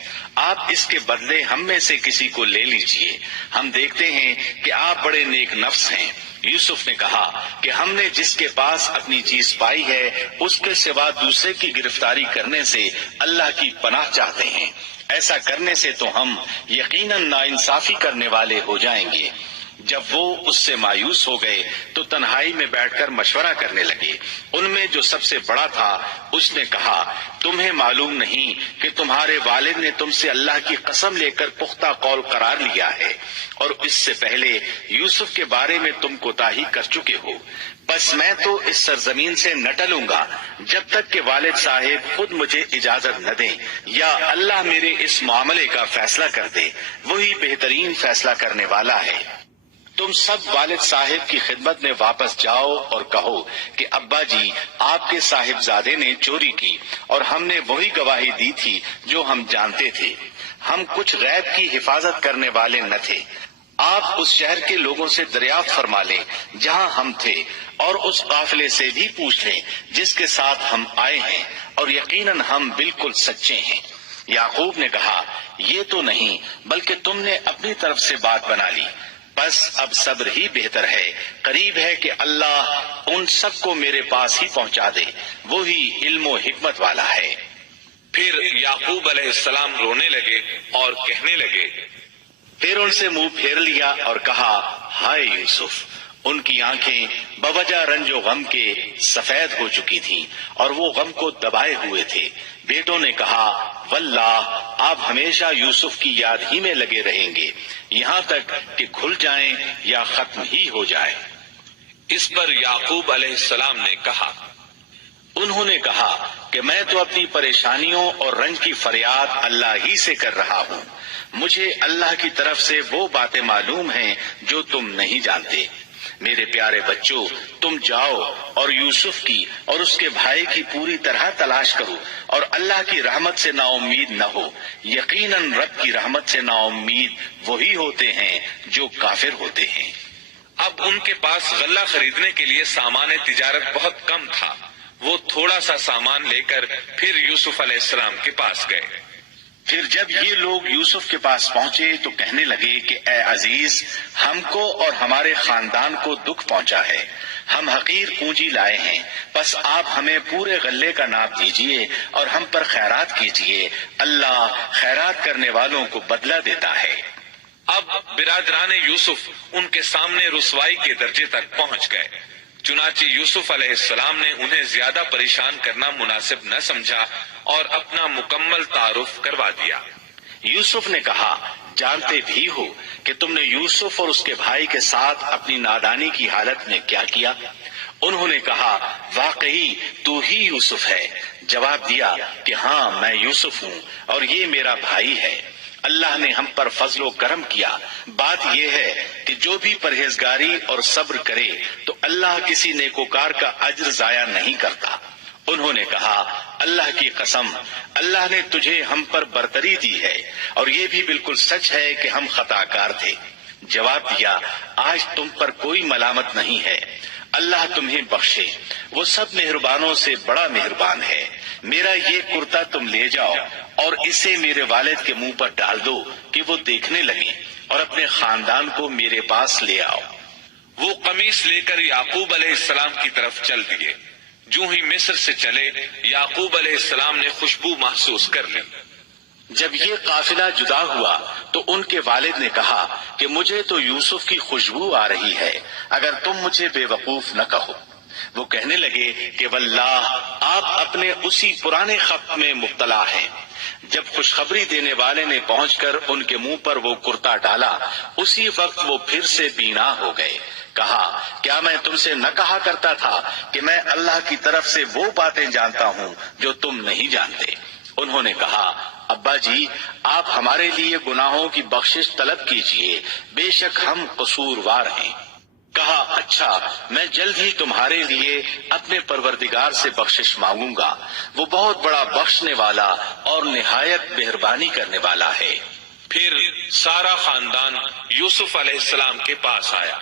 آپ اس کے بدلے ہم میں سے کسی کو لے لیجئے، ہم دیکھتے ہیں کہ آپ بڑے نیک نفس ہیں۔ یوسف نے کہا کہ ہم نے جس کے پاس اپنی چیز پائی ہے اس کے سوا دوسرے کی گرفتاری کرنے سے اللہ کی پناہ چاہتے ہیں، ایسا کرنے سے تو ہم یقیناً ناانصافی کرنے والے ہو جائیں گے۔ جب وہ اس سے مایوس ہو گئے تو تنہائی میں بیٹھ کر مشورہ کرنے لگے۔ ان میں جو سب سے بڑا تھا اس نے کہا، تمہیں معلوم نہیں کہ تمہارے والد نے تم سے اللہ کی قسم لے کر پختہ قول قرار لیا ہے، اور اس سے پہلے یوسف کے بارے میں تم کوتاہی کر چکے ہو۔ بس میں تو اس سرزمین سے نہ ٹلوں گا جب تک کہ والد صاحب خود مجھے اجازت نہ دیں، یا اللہ میرے اس معاملے کا فیصلہ کر دے، وہی بہترین فیصلہ کرنے والا ہے۔ تم سب والد صاحب کی خدمت میں واپس جاؤ اور کہو کہ ابا جی، آپ کے صاحبزادے نے چوری کی اور ہم نے وہی گواہی دی تھی جو ہم جانتے تھے، ہم کچھ غیب کی حفاظت کرنے والے نہ تھے۔ آپ اس شہر کے لوگوں سے دریافت فرما لیں جہاں ہم تھے، اور اس قافلے سے بھی پوچھ لیں جس کے ساتھ ہم آئے ہیں، اور یقیناً ہم بالکل سچے ہیں۔ یعقوب نے کہا، یہ تو نہیں بلکہ تم نے اپنی طرف سے بات بنا لی، بس اب صبر ہی بہتر ہے، قریب ہے کہ اللہ ان سب کو میرے پاس ہی پہنچا دے، وہی علم و حکمت والا ہے۔ پھر یعقوب علیہ السلام رونے لگے اور کہنے لگے، پھر ان سے منہ پھیر لیا اور کہا، ہائے یوسف! ان کی آنکھیں بوجہ رنج و غم کے سفید ہو چکی تھیں اور وہ غم کو دبائے ہوئے تھے۔ بیٹوں نے کہا، واللہ آپ ہمیشہ یوسف کی یاد ہی میں لگے رہیں گے، یہاں تک کہ کھل جائیں یا ختم ہی ہو جائے۔ اس پر یعقوب علیہ السلام نے کہا، انہوں نے کہا کہ میں تو اپنی پریشانیوں اور رنج کی فریاد اللہ ہی سے کر رہا ہوں، مجھے اللہ کی طرف سے وہ باتیں معلوم ہیں جو تم نہیں جانتے۔ میرے پیارے بچوں، تم جاؤ اور یوسف کی اور اس کے بھائی کی پوری طرح تلاش کرو، اور اللہ کی رحمت سے نا امید نہ ہو، یقیناً رب کی رحمت سے نا امید وہی ہوتے ہیں جو کافر ہوتے ہیں۔ اب ان کے پاس غلہ خریدنے کے لیے سامان تجارت بہت کم تھا، وہ تھوڑا سا سامان لے کر پھر یوسف علیہ السلام کے پاس گئے۔ پھر جب یہ لوگ یوسف کے پاس پہنچے تو کہنے لگے کہ اے عزیز، ہم کو اور ہمارے خاندان کو دکھ پہنچا ہے، ہم حقیر پونجی لائے ہیں، بس آپ ہمیں پورے غلے کا ناپ دیجئے اور ہم پر خیرات کیجئے، اللہ خیرات کرنے والوں کو بدلہ دیتا ہے۔ اب برادران یوسف ان کے سامنے رسوائی کے درجے تک پہنچ گئے، چنانچہ یوسف علیہ السلام نے انہیں زیادہ پریشان کرنا مناسب نہ سمجھا اور اپنا مکمل تعارف کروا دیا۔ یوسف نے کہا، جانتے بھی ہو کہ تم نے یوسف اور اس کے بھائی کے ساتھ اپنی نادانی کی حالت میں کیا کیا؟ انہوں نے کہا، واقعی تو ہی یوسف ہے۔ جواب دیا کہ ہاں میں یوسف ہوں اور یہ میرا بھائی ہے، اللہ نے ہم پر فضل و کرم کیا۔ بات یہ ہے کہ جو بھی پرہیزگاری اور صبر کرے تو اللہ کسی نیکوکار کا اجر ضائع نہیں کرتا۔ انہوں نے کہا، اللہ کی قسم، اللہ نے تجھے ہم پر برتری دی ہے، اور یہ بھی بالکل سچ ہے کہ ہم خطا کار تھے۔ جواب دیا، آج تم پر کوئی ملامت نہیں ہے، اللہ تمہیں بخشے، وہ سب مہربانوں سے بڑا مہربان ہے۔ میرا یہ کرتا تم لے جاؤ اور اسے میرے والد کے منہ پر ڈال دو کہ وہ دیکھنے لگیں، اور اپنے خاندان کو میرے پاس لے آؤ۔ وہ قمیص لے کر یعقوب علیہ السلام کی طرف چل دیے۔ جو ہی مصر سے چلے، یعقوب علیہ السلام نے خوشبو محسوس کر لی۔ جب یہ قافلہ جدا ہوا تو ان کے والد نے کہا کہ مجھے تو یوسف کی خوشبو آ رہی ہے، اگر تم مجھے بے وقوف نہ کہو۔ وہ کہنے لگے کہ واللہ آپ اپنے اسی پرانے خط میں مبتلا ہیں۔ جب خوشخبری دینے والے نے پہنچ کر ان کے منہ پر وہ کرتا ڈالا، اسی وقت وہ پھر سے بینا ہو گئے۔ کہا، کیا میں تم سے نہ کہا کرتا تھا کہ میں اللہ کی طرف سے وہ باتیں جانتا ہوں جو تم نہیں جانتے؟ انہوں نے کہا، ابا جی، آپ ہمارے لیے گناہوں کی بخشش طلب کیجئے، بے شک ہم قصوروار ہیں۔ کہا، اچھا، میں جلد ہی تمہارے لیے اپنے پروردگار سے بخشش مانگوں گا، وہ بہت بڑا بخشنے والا اور نہایت مہربانی کرنے والا ہے۔ پھر سارا خاندان یوسف علیہ السلام کے پاس آیا۔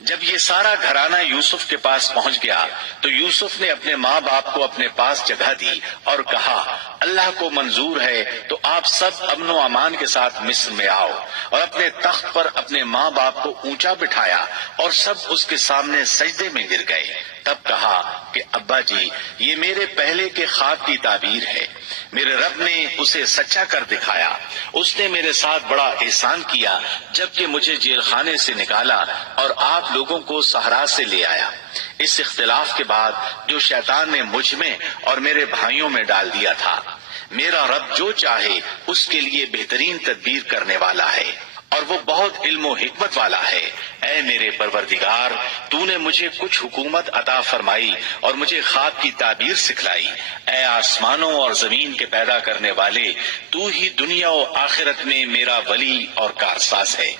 جب یہ سارا گھرانہ یوسف کے پاس پہنچ گیا تو یوسف نے اپنے ماں باپ کو اپنے پاس جگہ دی اور کہا، اللہ کو منظور ہے تو آپ سب امن و امان کے ساتھ مصر میں آؤ، اور اپنے تخت پر اپنے ماں باپ کو اونچا بٹھایا اور سب اس کے سامنے سجدے میں گر گئے۔ تب کہا کہ ابا جی، یہ میرے پہلے کے خواب کی تعبیر ہے، میرے رب نے اسے سچا کر دکھایا۔ اس نے میرے ساتھ بڑا احسان کیا جبکہ مجھے جیل خانے سے نکالا اور آپ لوگوں کو صحرا سے لے آیا۔ اس اختلاف کے بعد جو شیطان نے مجھ میں اور میرے بھائیوں میں ڈال دیا تھا، میرا رب جو چاہے اس کے لیے بہترین تدبیر کرنے والا ہے، اور وہ بہت علم و حکمت والا ہے۔ اے میرے پروردگار، تو نے مجھے کچھ حکومت عطا فرمائی اور مجھے خواب کی تعبیر سکھلائی۔ اے آسمانوں اور زمین کے پیدا کرنے والے، تو ہی دنیا و آخرت میں میرا ولی اور کارساز ہے۔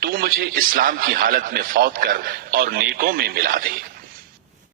تو مجھے اسلام کی حالت میں فوت کر اور نیکوں میں ملا دے۔